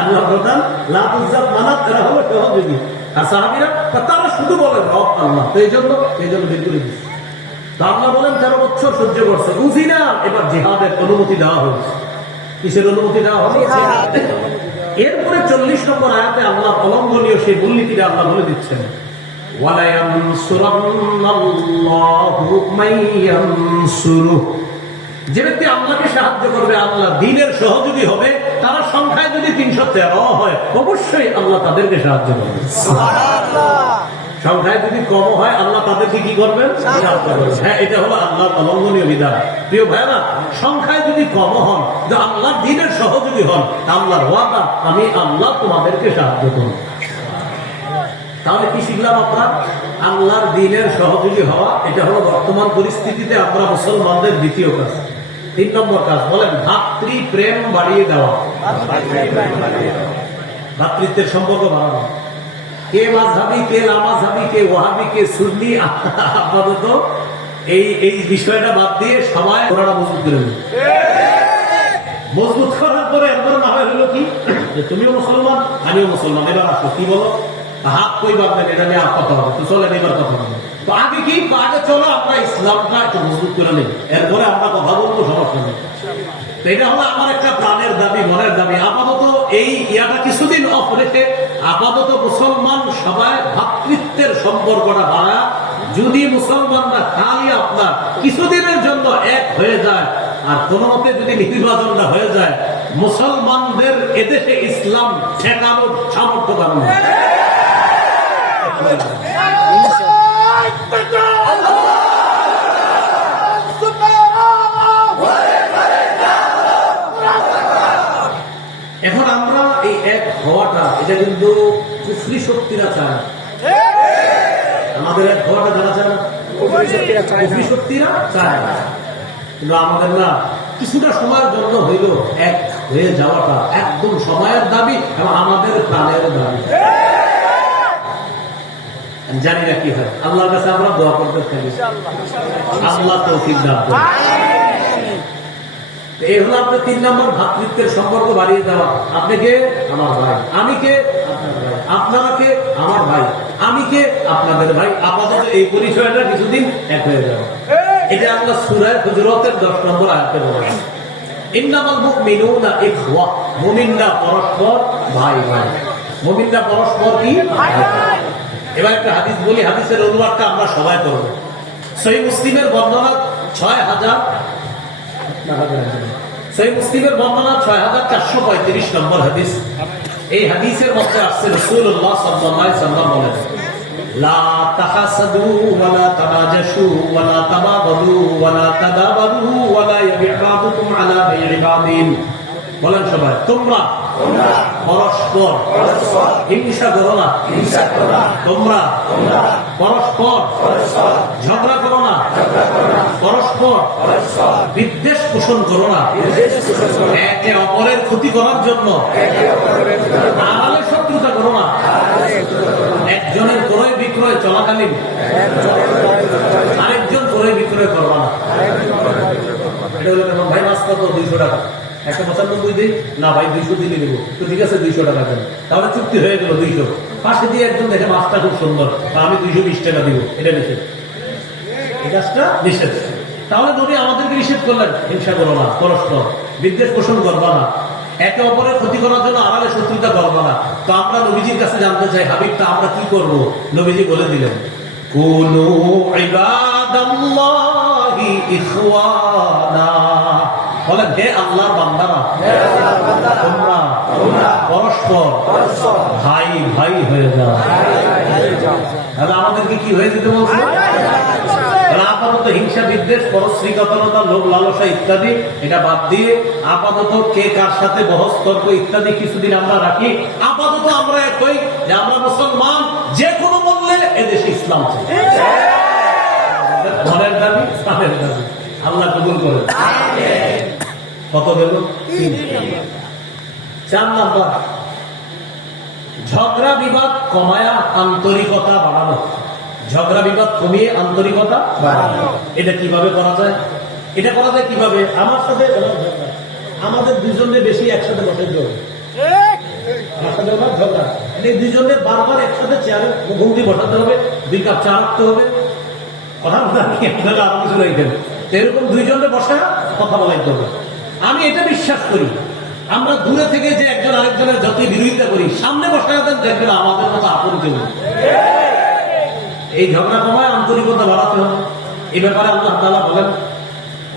আল্লাহ প্রধান, লাত ইজ্জাত মানাত, এরা হলো সহযোগী। আর সাহাবীরা তারা শুধু বলে রব আল্লাহ। তো এই জন্য বের করে দিছে। আল্লাহ বলেন 13 বছর সহ্য করছে। উজিনা, এবার জিহাদের অনুমতি দেওয়া হয়েছে। কিসের অনুমতি দেওয়া হয়েছে? এরপরে 40 নম্বর আয়াতে আল্লাহ অলঙ্ঘনীয় সেই মূলনীতিটা আল্লাহ বলে দিচ্ছেন, ওয়ালা ইয়ানসুরান্নাল্লাহু মাইয়ানসুরুহু, যে ব্যক্তি আল্লাহকে সাহায্য করবে, আল্লাহ দ্বীনের সহযোগী হবে, তারা সংখ্যায় যদি 313 হয়, অবশ্যই আল্লাহ তাদেরকে সাহায্য করবে। সুবহানাল্লাহ। সংখ্যায় যদি কম হয়, আল্লাহ তাদেরকে কি করবেন? হ্যাঁ, এটা হলো আল্লাহর অলঙ্ঘনীয় বিধান। প্রিয় ভাইরা, সংখ্যায় যদি কম হন, যে আল্লাহর দ্বীনের সহযোগী হন, আল্লাহর ওয়াদা, আমি আল্লাহ তোমাদেরকে সাহায্য করব। তাহলে কি শিখলাম আমরা? আল্লাহর দ্বীনের সহযোগী হওয়া, এটা হলো বর্তমান পরিস্থিতিতে আমরা মুসলমানদের দ্বিতীয় কাজ। 3 নম্বর কাজ বলেন ভাতৃ প্রেম বাড়িয়ে দেওয়া। ভাতৃত্বের সম্পর্ক বাড়ানো। কে মাযহাবি, কে লামাযহাবি, কে ওয়াহাবি, কে সুন্নি, আপাতত এই বিষয়টা বাদ দিয়ে সবাই ওনারা মজবুত করে নেবে। মজবুত করার পরে এরপর না হয় হলো কি, যে তুমিও মুসলমান আমিও মুসলমান, এবার আসো কি বলো, হাত কই বাঁধবেন, এটা নিয়ে কথা হবে, তো চলেন এবার কথা হবে। তো আগে কি, আগে চলো আমরা ইসলামটা একটু মজবুত করে নেই, এরপরে আমরা কথা বলবো, সমস্যা নেই। এটা হলো আমার একটা প্রাণের দাবি, মনের দাবি। আপাতত এই ইয়াটা কিছুদিন অফ রেখে আপাতত মুসলমান সবাই ভাতৃত্বের সম্পর্কটা বাড়া। যদি মুসলমানরা খালি আপনার কিছুদিনের জন্য এক হয়ে যায়, আর কোন মতে যদি নির্বাচনটা হয়ে যায়, মুসলমানদের এদেশে ইসলাম ঠেকানোর সামর্থ্য বাড়ানো। এখন আমরা এই এক হওয়াটা, এটা কিন্তু কুফরি শক্তিরা চায় না। আমাদের এক হওয়াটা যারা চায় না, কুফরি শক্তিরা চায় না। কিন্তু আমাদের না, কিছুটা সময়ের জন্য হইল এক হয়ে যাওয়াটা একদম সময়ের দাবি এবং আমাদের প্রাণের দাবি। জানি না কি হয়। আল্লাহর কাছে আমরা দোয়া করতে থাকি, আল্লাহ তৌফিক দান করুন। এই হলো আপনার 3 নম্বর, ভ্রাতৃত্বের সম্পর্ক বাড়িয়ে দেওয়া। আপনি কে? আমার ভাই। আমি কে? আপনার ভাই। আপনারা কে? আমার ভাই। আমি কে? আপনাদের ভাই। আপাতত এই পরিচয়টা কিছুদিন এক হয়ে যাবে। এটা আমরা সূরা হুজুরাতের 10 নম্বর আয়াতে বলেছি, ইন্নামাল মুমিনুনা ইখওয়া, মুমিনরা পরস্পর ভাই ভাই। মুমিনরা পরস্পর কি? ভাই ভাই। এবার একটা হাদিস বলি, হাদিসের অনুবাদটা আমরা সবাই করব। সহিহ মুসলিমের বর্ণনা 6435 নম্বর হাদিস। এই হাদিসের মধ্যে আসছে রাসূলুল্লাহ সাল্লাল্লাহু আলাইহি ওয়াসাল্লাম বলেন, লা তাহাসাদু ওয়ালা তানাজাশু ওয়ালা তাবাগদু ওয়ালা তাদাবারু ওয়ালা ইয়াবি'বাদুকুম আলা বাই'i বাদিন। বলেন সবাই, তোমরা পরস্পর হিংসা করো না, তোমরা পরস্পর ঝগড়া করো না, পরস্পর বিদ্বেষ পোষণ করো না, একে অপরের ক্ষতি করার জন্য আড়ালে শত্রুতা করো না। একজনের ক্রয় বিক্রয় চলাকালীন আরেকজন ক্রয় বিক্রয় করবা না। এটা হলো ভাই মাছ কত? 200 টাকা। 195 দিই না ভাই, 200 দিলে দেবো। তো ঠিক আছে 200 টাকা দেন, তাহলে চুক্তি হয়ে গেল 200। পাশে দিয়ে একজন দেখে মাছটা খুব সুন্দর, আমি 220 টাকা দিব, এটা নিষেধ, এই কাজটা নিষেধ। তাহলে নবী আমাদেরকে নিষেধ করলেন, হিংসা করো না, পরস্পর বিদ্বেষ পোষণ করবা না, একে অপরের ক্ষতি করার জন্য আড়ালে শত্রুতা করবা না। তো আমরা নবীজির কাছে জানতে চাই, হাবিবটা আমরা কি করব? নবীজি বলে দিলেন, কুনু ইবাদাল্লাহি ইখওয়ানা। বলেন, হে আল্লাহর বান্দারা, তোমরা পরস্পর ভাই ভাই হয়ে যাও। তাহলে আমাদেরকে কি হয়ে যেতে বলছে? আপাতত হিংসা, বিদ্বেষ, পরশ্রীকাতরতা, লোভ লালসা ইত্যাদি এটা বাদ দিয়ে আপাতত কে কার সাথে বহস তর্ক ইত্যাদি কিছুদিন আমরা রাখি। আপাতত আমরা একই যে আমরা মুসলমান, যে কোনো মূল্যে এদেশে ইসলাম চাই। মনের দাবি, ইসলামের দাবি, আল্লাহ কবুল করে। কত গেল? 4 নম্বর, ঝগড়া বিবাদ কমায়া আন্তরিকতা বাড়ানো। ঝগড়া বিবাদ কমিয়ে আন্তরিকতা বাড়ানো, এটা কিভাবে করা যায়? এটা করা যায় কিভাবে? আমার সাথে আমাদের দুজনের বেশি একসাথে বসে যাবে, আমার সাথে আমার ঝগড়া, এই দুজনের বারবার একসাথে চেয়ারে মুখোমুখি বসাতে হবে, 2 কাপ চা রাখতে হবে, কথা বলতে আপনারা আরো কিছু রয়েছেন, এরকম দুইজনে বসে কথা বলাইতে হবে। আমি এটা বিশ্বাস করি, আমরা দূরে থেকে যে একজন আরেকজনের যতই বিরোধিতা করি, সামনে বসে দেখবেন আমাদের মতো আপন কেউ। এই ঝগড়া কমায় আন্তরিকতা বাড়াতে হবে। এই ব্যাপারে আল্লাহ তাআলা বলেন,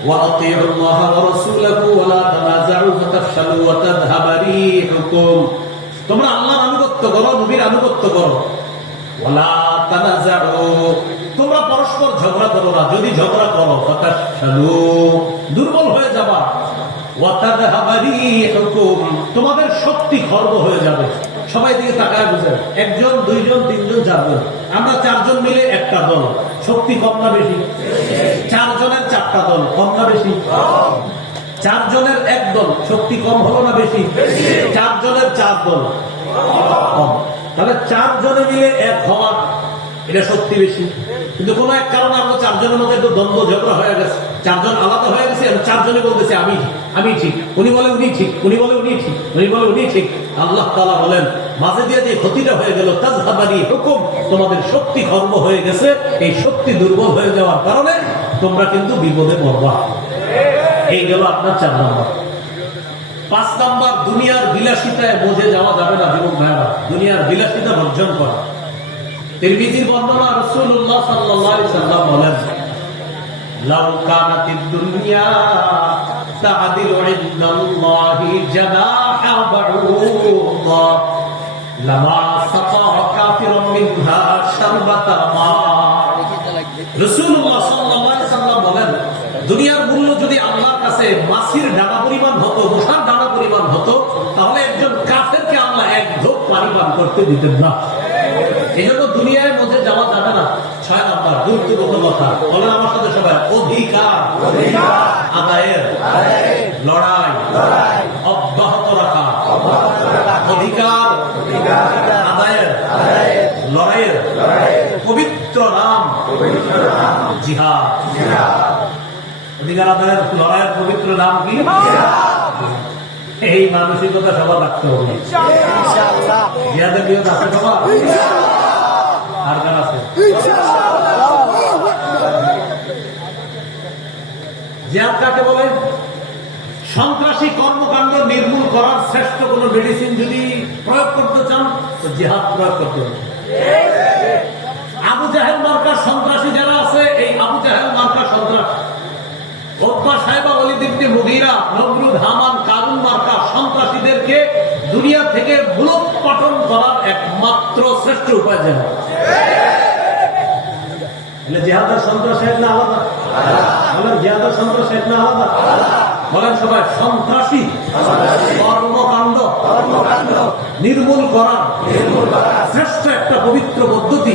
ওয়াতিউল্লাহ ওয়া রাসূলাহু ওয়া লা তানাযাউ ফাতাফশালু ওয়া তাযহাবা রিহুকুম। তোমরা আল্লাহর আনুগত্য করো, নবীর আনুগত্য করো। ওয়া লা তানাযাউ, তোমরা পরস্পর ঝগড়া করো না। যদি ঝগড়া করো ফাতাফশালু, দুর্বল হয়ে যাবা। ওয়া তাযহাবা রিহুকুম, তোমাদের শক্তি খর্ব হয়ে যাবে। সবাই দিকে তাকায় বুঝেন, 1 জন 2 জন 3 জন 4 জন, আমরা 4 জন মিলে একটা দল, শক্তি কম না বেশি? 4 জনের 4টা দল, কম না বেশি? 4 জনের 1 দল, শক্তি কম হলো না বেশি? 4 জনের 4 দল কম। তাহলে 4 জনে মিলে 1 হওয়া, এটা শক্তি বেশি। কিন্তু কোন এক কারণে আমরা 4 জনের মধ্যে একটু দ্বন্দ্ব ঝগড়া হয়ে গেছে, 4 জন আলাদা হয়ে গেছে, 4 জনে বলতেছে আমি ঠিক, উনি বলে উনি ঠিক, উনি বলে উনি ঠিক, উনি বলে উনি ঠিক। আল্লাহ তাআলা বলেন, মাঝে দিয়ে যে ক্ষতিটা হয়ে গেল, তাযহাবানি হুকুম, তোমাদের শক্তি খর্ব হয়ে গেছে। এই শক্তি দুর্বল হয়ে যাওয়ার কারণে তোমরা কিন্তু বিপদে পড়বা। এই গেল আপনার 4 নম্বর। 5 নম্বর, দুনিয়ার বিলাসিতায় মজে যাওয়া যাবে না। যুবক ভাইরা, দুনিয়ার বিলাসিতা বর্জন করা। তিরমিজির বর্ণনা, রাসূলুল্লাহ সাল্লাল্লাহু আলাইহি ওয়াসাল্লাম বলেন, লাউ কানাতিদ দুনিয়া তা'দিলু ইনদাল্লাহি জানাহা বা'উদা লামা সাকা কাফিরুম মিনহা শারবাতা মা। রাসূলুল্লাহ সাল্লাল্লাহু আলাইহি ওয়াসাল্লাম বলেন, দুনিয়ার মূল্য যদি আল্লাহর কাছে মাছির ডানা পরিমাণ হতো, মশার ডানা পরিমাণ হতো, তাহলে একজন কাফেরকে আল্লাহ 1 ঢোক পানি পান করতে দিতেন না। এই জন্য দুনিয়ার মধ্যে যাওয়া যাবে না। 6 নম্বর, গুরুত্বপূর্ণ কথা বলেন আমার সাথে সবাই, অধিকার আদায়ের লড়াই অব্যাহত রাখা। অধিকার আদায়ের লড়াইয়ের কোন পবিত্র নাম জিহাদ। অধিকার আদায়ের লড়াইয়ের পবিত্র নাম কি? এই মানসিকতা সবার রাখতে হবে। জিহাদের নিয়ত আছে সবার? আর কার আছে? জিহাদ কাকে বলে? সন্ত্রাসী কর্মকাণ্ড নির্মূল করার শ্রেষ্ঠ কোন মেডিসিন যদি প্রয়োগ করতে চান তো জিহাদ প্রয়োগ করতে হবে। আবু জাহেল মার্কার সন্ত্রাসী যারা আছে, এই আবু জাহেল মার্কার সন্ত্রাস, উতবা সাইবা, ওয়ালিদ ইবনে মুগীরা, নমরুদ, হামান, কারুন মার্কা সন্ত্রাসীদেরকে দুনিয়া থেকে মূলোৎপাটন করার একমাত্র শ্রেষ্ঠ উপায় জিহাদ। জিহাদ আর সন্ত্রাস এক না আলাদা? জিহাদ আর সন্ত্রাস এক না আলাদা? বলেন সবাই, সন্ত্রাসী কর্মকাণ্ড নির্মূল করার শ্রেষ্ঠ একটা পবিত্র পদ্ধতি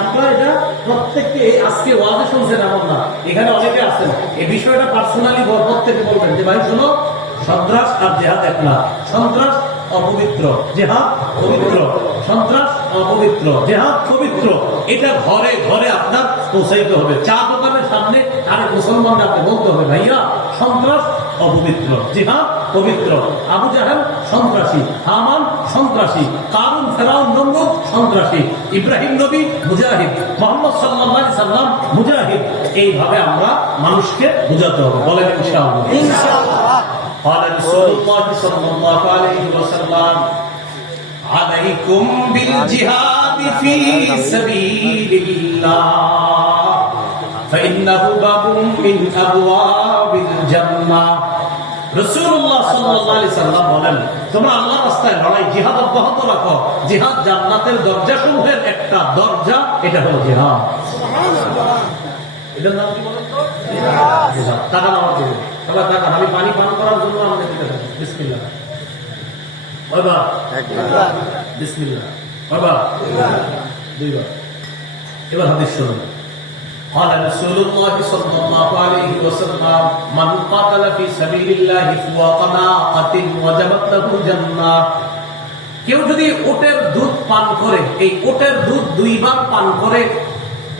আমরা এটা প্রত্যেককে আজকে ওয়াজে শুনছেন এমন না, এখানে অনেকে আছেন এই বিষয়টা পার্সোনালি প্রত্যেকে বলবেন যে ভাই শুনো, সন্ত্রাস আর জিহাদ এক না। সন্ত্রাস অপবিত্র, জিহাদ পবিত্র। সন্ত্রাস অপবিত্র, জিহাদ পবিত্র। এটা ঘরে ঘরে আপনার পৌঁছাইতে হবে। চা দোকানের সামনে আরেক মুসলমানরা আপনি বলতে হবে, ভাইয়া সন্ত্রাস অপবিত্র, জিহাদ পবিত্র। আবু জাহেল সন্ত্রাসী, হামান সন্ত্রাসী, কারুন, ফেরাউন, নমরুদ সন্ত্রাসী, ইব্রাহিম নবী মুজাহিদ, মুহাম্মদ সাল্লাল্লাহু আলাইহি সাল্লাম মুজাহিদ। এইভাবে আমরা মানুষকে বুঝাতে হবে। বলেন ইনশাআল্লাহ। ইনশাআল্লাহ। قال رسول الله صلى الله عليه وسلم عليكم بالجهاد في سبيل الله فإنه باب من أبواب الجنة। রাসূলুল্লাহ সাল্লাল্লাহু আলাইহি সাল্লাম বলেন, তোমরা আল্লাহর রাস্তায় লড়াই, জিহাদ অব্যাহত রাখো। জিহাদ জান্নাতের দরজাসমূহের একটা দরজা, এটা হলো জিহাদ। সুবহানাল্লাহ। এটার নাম কি বলেন তো? জিহাদ। টাকা নামাজ দেবে সবাই, টাকা আমি পানি পান করার জন্য আমাদের দিতে হবে। বিসমিল্লাহ বাবা, একবার বিসমিল্লাহ বাবা, দুইবার। এবার হাদিস শুনুন। قال رسول الله صلى الله عليه وسلم من قاتل في سبيل الله فوق ناقة وجبت له الجنة। কেউ যদি ওটের দুধ পান করে, এই ওটের দুধ দুইবার পান করে,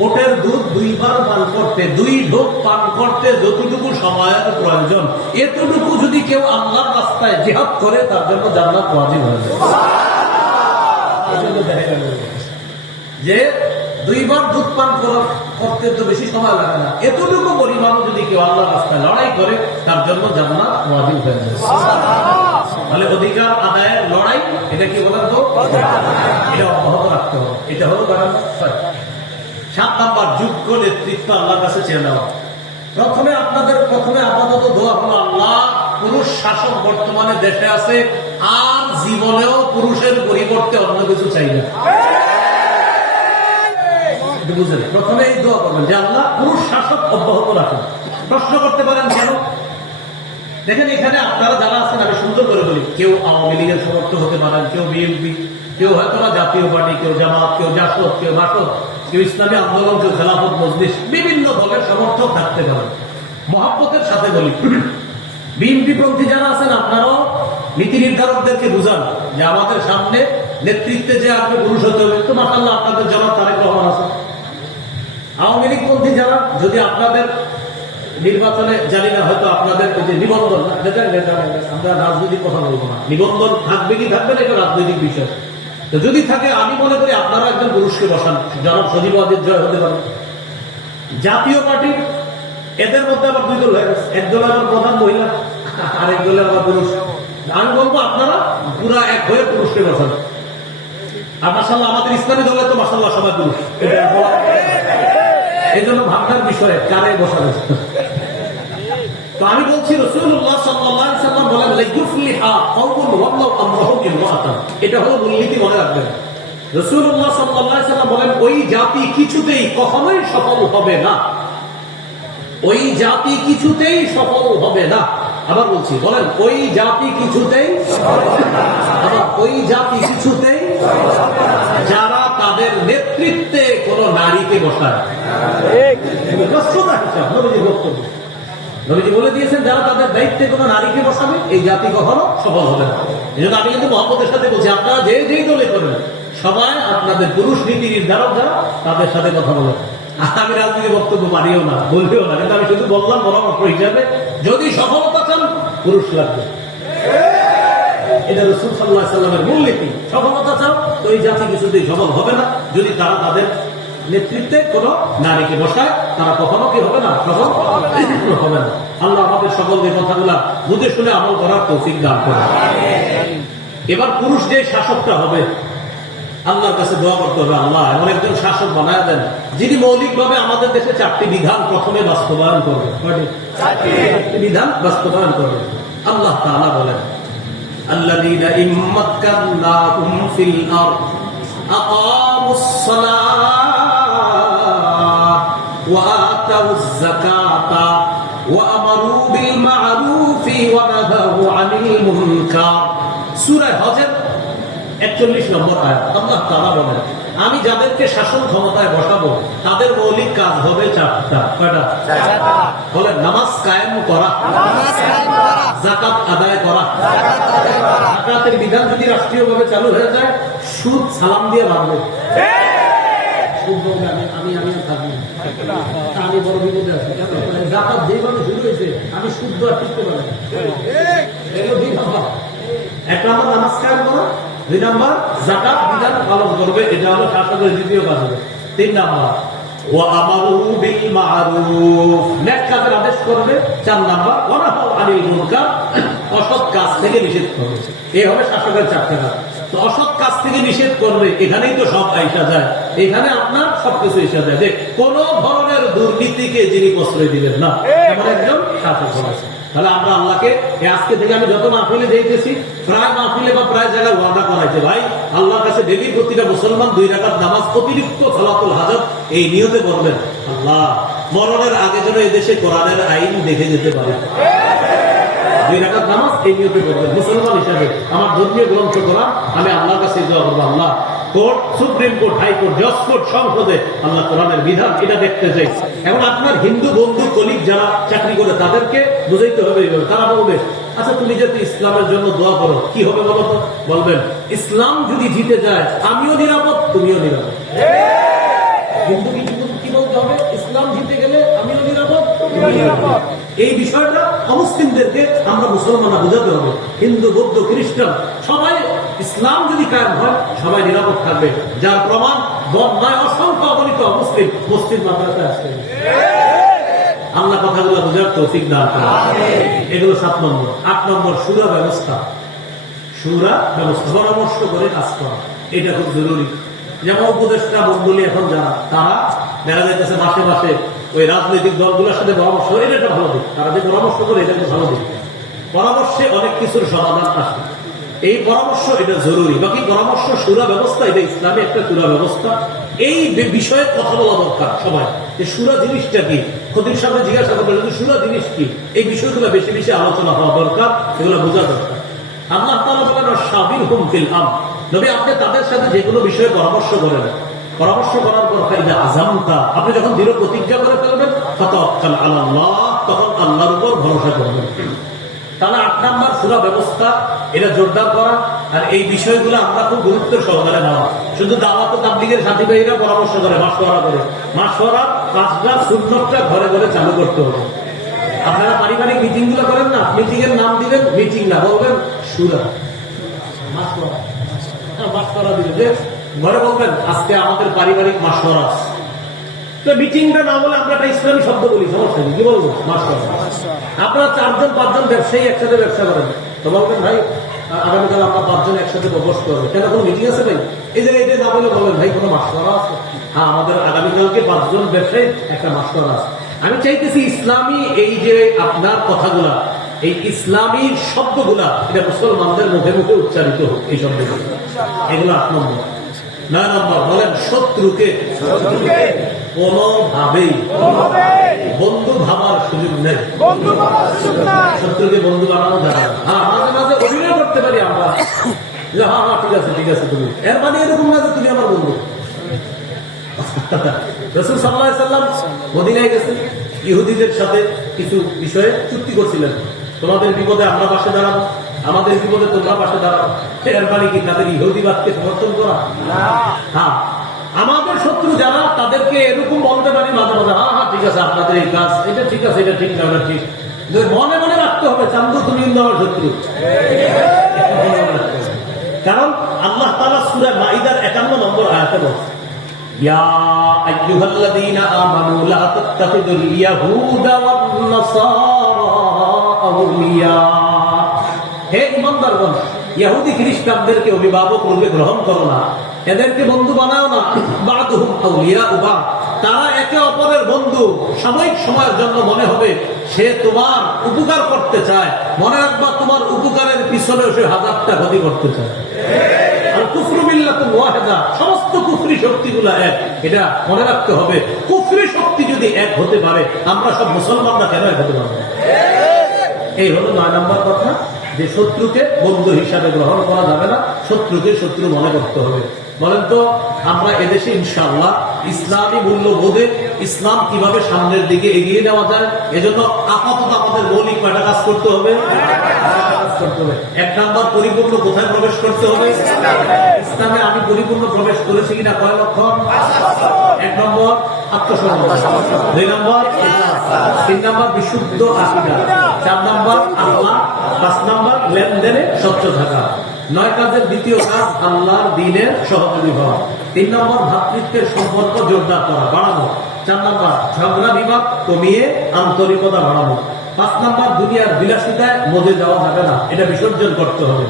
ওটের দুধ দুইবার পান করতে, দুই ঢোক পান করতে যতটুকু সময়ের প্রয়োজন, এতটুকু যদি কেউ আল্লাহর রাস্তায় জিহাদ করে তার জন্য জান্নাত ওয়াজিব হয়ে যায়। যে দুইবার দুধ পান করতে তো বেশি সময় লাগে না, এতটুকু পরিমাণ যদি কেউ আল্লাহর রাস্তায় লড়াই করে তার জন্য জান্নাত ওয়াজিব হয়ে যায়। তাহলে অধিকার আদায়ের লড়াই, এটা কি বলেন তো? এটা অব্যাহত রাখতে হবে। এটা হলো 7 নাম্বার, যোগ্য নেতৃত্ব আল্লাহর কাছে চেয়ে নেওয়া। প্রথমে আপাতত দোয়া হলো, আল্লাহ পুরুষ শাসক বর্তমানে দেশে আছে, আর জীবনেও পুরুষের পরিবর্তে অন্য কিছু চাই না। বুঝলেন? প্রথমে এই দোয়া করবেন যে আল্লাহ পুরুষ শাসক অব্যাহত রাখেন। প্রশ্ন করতে পারেন কেন? দেখেন এখানে আপনারা যারা আছেন, আমি সুন্দর করে বলি, কেউ আওয়ামী লীগের সমর্থক হতে পারেন, কেউ বিএনপি, কেউ হয়তো জাতীয় পার্টি, কেউ জামাত, কেউ জাসদ, কেউ বাসদ, কেউ ইসলামী আন্দোলন, কেউ খেলাফত মজলিস, বিভিন্ন দলের সমর্থক থাকতে পারেন। মহব্বতের সাথে বলি, বিএনপি পন্থী যারা আছেন আপনারাও নীতি নির্ধারকদেরকে বুঝান যে আমাদের সামনে নেতৃত্বে যে আসবে পুরুষ হতে হবে। তো মাশাআল্লাহ আপনাদের জনাব তারেক রহমান আছে। আওয়ামী লীগ পন্থী যারা, যদি আপনাদের নির্বাচনে জানি না, হয়তো আপনাদের যে নিবন্ধন, আমরা রাজনৈতিক কথা বলবো না, নিবন্ধন থাকবে কি থাকবে না এটা রাজনৈতিক বিষয়। তো যদি থাকে, আমি মনে করি আপনারা একজন পুরুষকে বসান, জনাব সজীব ওয়াজেদ জয় হতে পারে। জাতীয় পার্টি, এদের মধ্যে আবার 2 দল হয়ে গেছে, এক দল আবার প্রধান মহিলা, আর এক দলের আবার পুরুষ। আমি বলবো আপনারা পুরা এক হয়ে পুরুষকে বসান। আর মাশাআল্লাহ আমাদের ইসলামী দলে তো মাশাআল্লাহ সবাই পুরুষ। এই জন্য ভাবনার বিষয়ে কারে বসানো। তো আমি বলছি, রাসূলুল্লাহ সাল্লাল্লাহু আলাইহি সাল্লাম বলেন, লাইয়ুফলিহা কওমুন ওয়াল্লাহু আমরুহুম ইমরাআতান। এটা হলো মূলনীতি, মনে রাখবেন। রাসূলুল্লাহ সাল্লাল্লাহু আলাইহি সাল্লাম বলেন, ওই জাতি কিছুতেই কখনোই সফল হবে না, ওই জাতি কিছুতেই সফল হবে না। আবার বলছি, বলেন, ওই জাতি কিছুতেই, আবার ওই জাতি কিছুতেই যারা তাদের নেতৃত্বে কোন নারীকে বসায়। বক্তব্য নবীজি বলে দিয়েছেন যারা তাদের দায়িত্বে কোনো নারীকে বসাবে এই জাতি কখনো সফল হবে না। এই জন্য আমি কিন্তু মহব্বতের সাথে বলছি, আপনারা যেই দলে করবেন সবাই আপনাদের পুরুষ নীতি নির্ধারক যারা তাদের সাথে কথা বলেন। আমি রাজনীতি বক্তব্য পারিও না, বলবেও না, কিন্তু আমি শুধু বললাম পরামর্শ হিসাবে, যদি সফলতা চান পুরুষ লাগবে। এটা রাসূল সাল্লাল্লাহু আলাইহি সাল্লামের মূলনীতি। সফলতা চাও তো এই জাতি কিছুতেই সফল হবে না যদি তারা তাদের নেতৃত্বে কোন নারীকে বসায়, তারা কখনো কি হবে না, সফল হবে না। আল্লাহ আমাদের সকল যে কথাগুলা বুঝে শুনে আমল করার তৌফিক দান করেন। এবার পুরুষ যে শাসকটা হবে আল্লাহর কাছে দোয়া করতে হবে, আল্লাহ এমন একজন শাসক বানায় দেন যিনি মৌলিকভাবে আমাদের দেশে 4টি বিধান প্রথমে বাস্তবায়ন করবে। 4টি বিধান বাস্তবায়ন করবে। আল্লাহ তাআলা বলেন, আল্লাযীনা ইম্মাক্কানাহুম ফিল আরদ আকামুস সালাত ওয়া আতাউয যাকাতা ওয়া আমারু বিল মা'রুফি ওয়া নাহাউ আনিল মুনকার। সূরা হজের 41 নম্বর আয়াত। আল্লাহ তাআলা বলেন, আমি যাদেরকে শাসন ক্ষমতায় বসাবো তাদের মৌলিক কাজ হবে 4টা। কয়টা? 4টা। বলেন, নামাজ কায়েম করা, যাকাত আদায় করা। যাকাতের বিধান যদি রাষ্ট্রীয়ভাবে চালু হয়ে যায়, সুদ সালাম দিয়ে ভাঙবে। আমি বড় বিপদে আছি। যাকাত যেভাবে শুরু হয়েছে আমি শুদ্ধ আর টিকতে পারি। 1 নম্বর নামাজ কায়েম করা, 2 নম্বর যাকাত বিধান পালন করবে, এটা হলো শাসকের দ্বিতীয় কাজ হবে। 3 নম্বর ওয়া আমারু বিল মা'রুফ, নেক কাজের আদেশ করবে। 4 নম্বর ওয়া নাহাউ আনিল মুনকার, অসৎ কাজ থেকে নিষেধ করবে। এই হবে শাসকের 4টা কাজ। তো অসৎ কাজ থেকে নিষেধ করবে, এখানেই তো সব আইসা যায়, এখানে আপনার সবকিছু এসে যায় যে কোন ধরনের দুর্নীতিকে যিনি প্রশ্রয় দিবেন না এমন একজন শাসক হবে। তাহলে আমরা আল্লাহকে আজকে থেকে আমি যত মাহফিলে যাইতেছি, প্রায় মাহফিলে বা প্রায় জায়গায় ওয়াদা করাইছে, ভাই আল্লাহর কাছে ডেলি প্রতিটা মুসলমান 2 রাকাত নামাজ অতিরিক্ত সালাতুল হাজত এই নিয়তে পড়বেন, আল্লাহ মরণের আগে যেন এদেশে কোরআনের আইন দেখে যেতে পারে। 2 রাকাত নামাজ এই নিয়তে পড়বেন মুসলমান হিসাবে। আমার ধর্মীয় গ্রন্থ কোরআন আমি আল্লাহর কাছে দোয়া করবো, আল্লাহ কোর্ট, সুপ্রিম কোর্ট, হাইকোর্ট, জজ কোর্ট, সংসদে আল্লাহ কোরআনের বিধান এটা দেখতে চাই। এখন আপনার হিন্দু বন্ধু কলিগ যারা চাকরি করে তাদেরকে বুঝাইতে হবে। তারা বলবে, আচ্ছা তুমি যেহেতু ইসলামের জন্য দোয়া করো, কি হবে বলো তো? বলবেন, ইসলাম যদি জিতে যায় আমিও নিরাপদ, তুমিও নিরাপদ। হিন্দু কি বলতে হবে? ইসলাম জিতে গেলে আমিও নিরাপদ, তুমিও নিরাপদ। এই বিষয়টা অমুসলিমদেরকে আমরা মুসলমানরা বোঝাতে হবে। হিন্দু, বৌদ্ধ, খ্রিস্টান সবাই ইসলাম যদি কায়েম হয় সবাই নিরাপদ থাকবে। যার প্রমাণ বন্যায় অসংখ্য অগণিত অমুসলিম মসজিদ মাদ্রাসায় আসবে। আল্লাহ কথাগুলো বোঝার তৌফিক দান করেন। এগুলো 7 নম্বর। 8 নম্বর সুরা ব্যবস্থা। সুরা ব্যবস্থা, পরামর্শ করে কাজ করা, এটা খুব জরুরি। যেমন উপদেষ্টা মন্ডলী এখন যারা, তারা দেখা যাইতেছে মাসে মাসে ওই রাজনৈতিক দলগুলোর সাথে পরামর্শ, এটা একটা ভালো দিক। তারা যে পরামর্শ করে এটা একটা ভালো দিক। পরামর্শে অনেক কিছুর সমাধান আসে, এই পরামর্শ এটা জরুরি। বাকি পরামর্শ সুরা ব্যবস্থা, এটা ইসলামে একটা সুরা ব্যবস্থা। এই বিষয়ে কথা বলা দরকার সবাই, যে সুরা জিনিসটা কি। খতিব সামনে জিজ্ঞাসা করবেন সুরা জিনিস কি, এই বিষয়গুলো বেশি বেশি আলোচনা হওয়া দরকার, এগুলো বোঝা দরকার। আল্লাহ তাআলা বলেন, শাবিরহুম ফিল আমর, নবী আপনি তাদের সাথে যে কোনো বিষয়ে পরামর্শ করেন, পরামর্শ করার পর ফাইদা আযামতা, আপনি যখন দৃঢ় প্রতিজ্ঞা করে ফেলবেন, ফাতাওয়াক্কাল আলাল্লাহ, তখন আল্লাহর উপর ভরসা করবেন। তাহলে 8 নম্বর সুরা ব্যবস্থা, এটা জোরদার করা। আর এই বিষয়গুলো আমরা খুব গুরুত্ব সহকারে নেওয়া। শুধু দাওয়াত ও তাবলীগের সাথী ভাইরা পরামর্শ করে, মাশওয়ারা করে, মাশওয়ারা 5টা সুন্নতটা ঘরে ঘরে চালু করতে হবে। আপনারা পারিবারিক মিটিং গুলো করেন না, মিটিং এর নাম দিবেন মিটিং না, বলবেন সুরা, মাশওয়ারা। মাশওয়ারা দিবেন, যে ঘরে বলবেন আজকে আমাদের পারিবারিক মাশওয়ারা। তো মিটিংটা না বলে আমরা একটা ইসলামী শব্দ বলি, সমস্যা নেই, কি বলবো? মাশওয়ারা। আপনারা 4-5 ব্যবসায়ী একসাথে ব্যবসা করেন, তো বলবেন ভাই আগামীকাল আমরা 5 জন একসাথে বসতে হবে, কেন কোনো মিটিং আছে ভাই? এই যে এটা না বলে বলবেন ভাই কোনো মাশওয়ারা আছে? হ্যাঁ, আমাদের আগামীকালকে 5 জন ব্যবসায়ী একটা মাশওয়ারা আছে। আমি চাইতেছি ইসলামী এই যে আপনার কথাগুলা, এই ইসলামী শব্দগুলা, এটা মুসলমানদের মুখে মুখে উচ্চারিত হোক, এই শব্দগুলো। এগুলো 8 নম্বর। 9 নম্বর বলেন, শত্রুকে কোনোভাবেই বন্ধু ভাবার সুযোগ নেই। শত্রুকে বন্ধু বানানো যায় না। হ্যাঁ, মাঝে মাঝে অভিনয় করতে পারি আমরা, হ্যাঁ ঠিক আছে ঠিক আছে, তুমি এর মানে এরকম না যে তুমি আমার বন্ধু। রাসূল সাল্লাল্লাহু আলাইহি ওয়াসাল্লাম মদিনায় গেছেন, ইহুদিদের সাথে কিছু বিষয়ে চুক্তি করছিলেন, তোমাদের বিপদে আমরা পাশে দাঁড়াবো, আমাদের বিপদে তোমরা পাশে দাঁড়াবো। এর মানে কি তাদের ইহুদিবাদকে সমর্থন করা? হ্যাঁ, আমাদের শত্রু যারা তাদেরকে এরকম বলতে পারি মাঝে মাঝে, হ্যাঁ হ্যাঁ ঠিক আছে আপনাদের এই কাজ, এটা ঠিক আছে, এটা ঠিক না, ওটা ঠিক। মনে মনে রাখতে হবে চান্দু তুমি কিন্তু আমার শত্রু। কারণ আল্লাহ তাআলা সূরা মাইদার 51 নম্বর আয়াতে বলছে, ইয়া আইয়ুহাল্লাযীনা আমানু লা তাত্তাখিযুল ইয়াহুদা ওয়ান নাসারা আউলিয়া। হে ঈমানদারগণ, ইহুদি খ্রিস্টানদেরকে অভিভাবক রূপে গ্রহণ করো না, এদেরকে বন্ধু বানাও না। বা'দুহুম আউলিয়া উবা, তারা একে অপরের বন্ধু। সাময়িক সময়ের জন্য মনে হবে সে তোমার উপকার করতে চায়, মনে রাখবা তোমার উপকারের পিছনে সে হাজারটা ক্ষতি করতে চায়। আর কুফরু মিল্লাতুন ওয়াহিদা, সমস্ত কুফরি শক্তিগুলো এক, এটা মনে রাখতে হবে। কুফরি শক্তি যদি এক হতে পারে, আমরা সব মুসলমানরা কেন এক হতে পারবো? এই হলো 9 নম্বর কথা, যে শত্রুকে বন্ধু হিসাবে গ্রহণ করা যাবে না, শত্রুকে শত্রু মনে করতে হবে। বলেন তো আমরা এদেশে ইনশাআল্লাহ ইসলামী মূল্যবোধে ইসলাম কিভাবে সামনের দিকে এগিয়ে নেওয়া যায়, এজন্য আপাতত আমাদের মৌলিক কয়টা কাজ করতে হবে? 1 নাম্বার, পরিপূর্ণ কোথায় প্রবেশ করতে হবে? ইসলামে আমি পরিপূর্ণ প্রবেশ করেছি কিনা কয় লক্ষণ? 1 নম্বর আত্মসমর্পণ, 2 নম্বর 3 নম্বর বিশুদ্ধ আকীদা, 4 নম্বর আল্লাহ, 5 নম্বর লেনদেনে স্বচ্ছ থাকা, 9 কাজের দ্বিতীয় কাজ আল্লাহর দ্বীনের সহযোগী হওয়া, 3 নম্বর ভ্রাতৃত্বের সম্পর্ক জোরদার করা, বাড়ানো, 4 নম্বর ঝগড়া বিবাদ কমিয়ে আন্তরিকতা বাড়ানো, 5 নম্বর দুনিয়ার বিলাসিতায় মজে যাওয়া যাবে না, এটা বিসর্জন করতে হবে,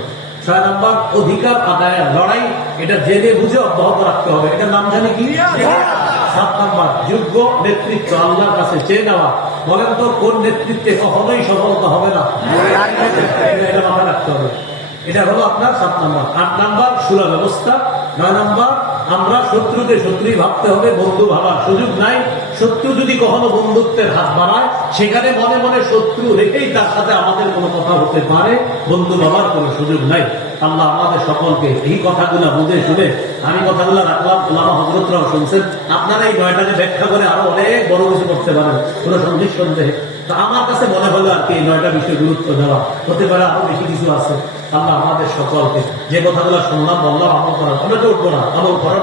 6 নম্বর অধিকার আদায়ের লড়াই, এটা জেনে বুঝে অব্যাহত রাখতে হবে, এটার নাম জানি কি? 7 নম্বর যোগ্য নেতৃত্ব আল্লাহর কাছে চেয়ে নেওয়া। বলেন তো কোন নেতৃত্বে কখনোই সফলতা হবে না? এটা মাথায় রাখতে হবে। এটা হলো আপনার 7 নম্বর। 8 নম্বর সুরা ব্যবস্থা। 9 নম্বর আমরা শত্রুকে শত্রুই ভাবতে হবে, বন্ধু ভাবার সুযোগ নাই। শত্রু যদি কখনো বন্ধুত্বের হাত বাড়ায়, সেখানে মনে মনে শত্রু রেখেই তার সাথে আমাদের কোনো কথা হতে পারে, বন্ধু ভাবার কোনো সুযোগ নাই। আল্লাহ আমাদের সকলকে এই কথাগুলো বুঝে শুনে, আমি কথাগুলো রাখলাম, ওলামা হযরতরাও শুনছেন, আপনারা এই 9টাকে ব্যাখ্যা করে আরো অনেক বড় কিছু করতে পারেন, কোনো সন্দেহে। তো আমার কাছে মনে হলো আর কি 9টা বিষয় গুরুত্ব দেওয়া, হতে পারে আরো বেশি কিছু আছে। আল্লাহ আমাদের সকলকে যে কথাগুলো শুনলাম বললাম আমল করার, আমরা তো উঠবো না, আমল করার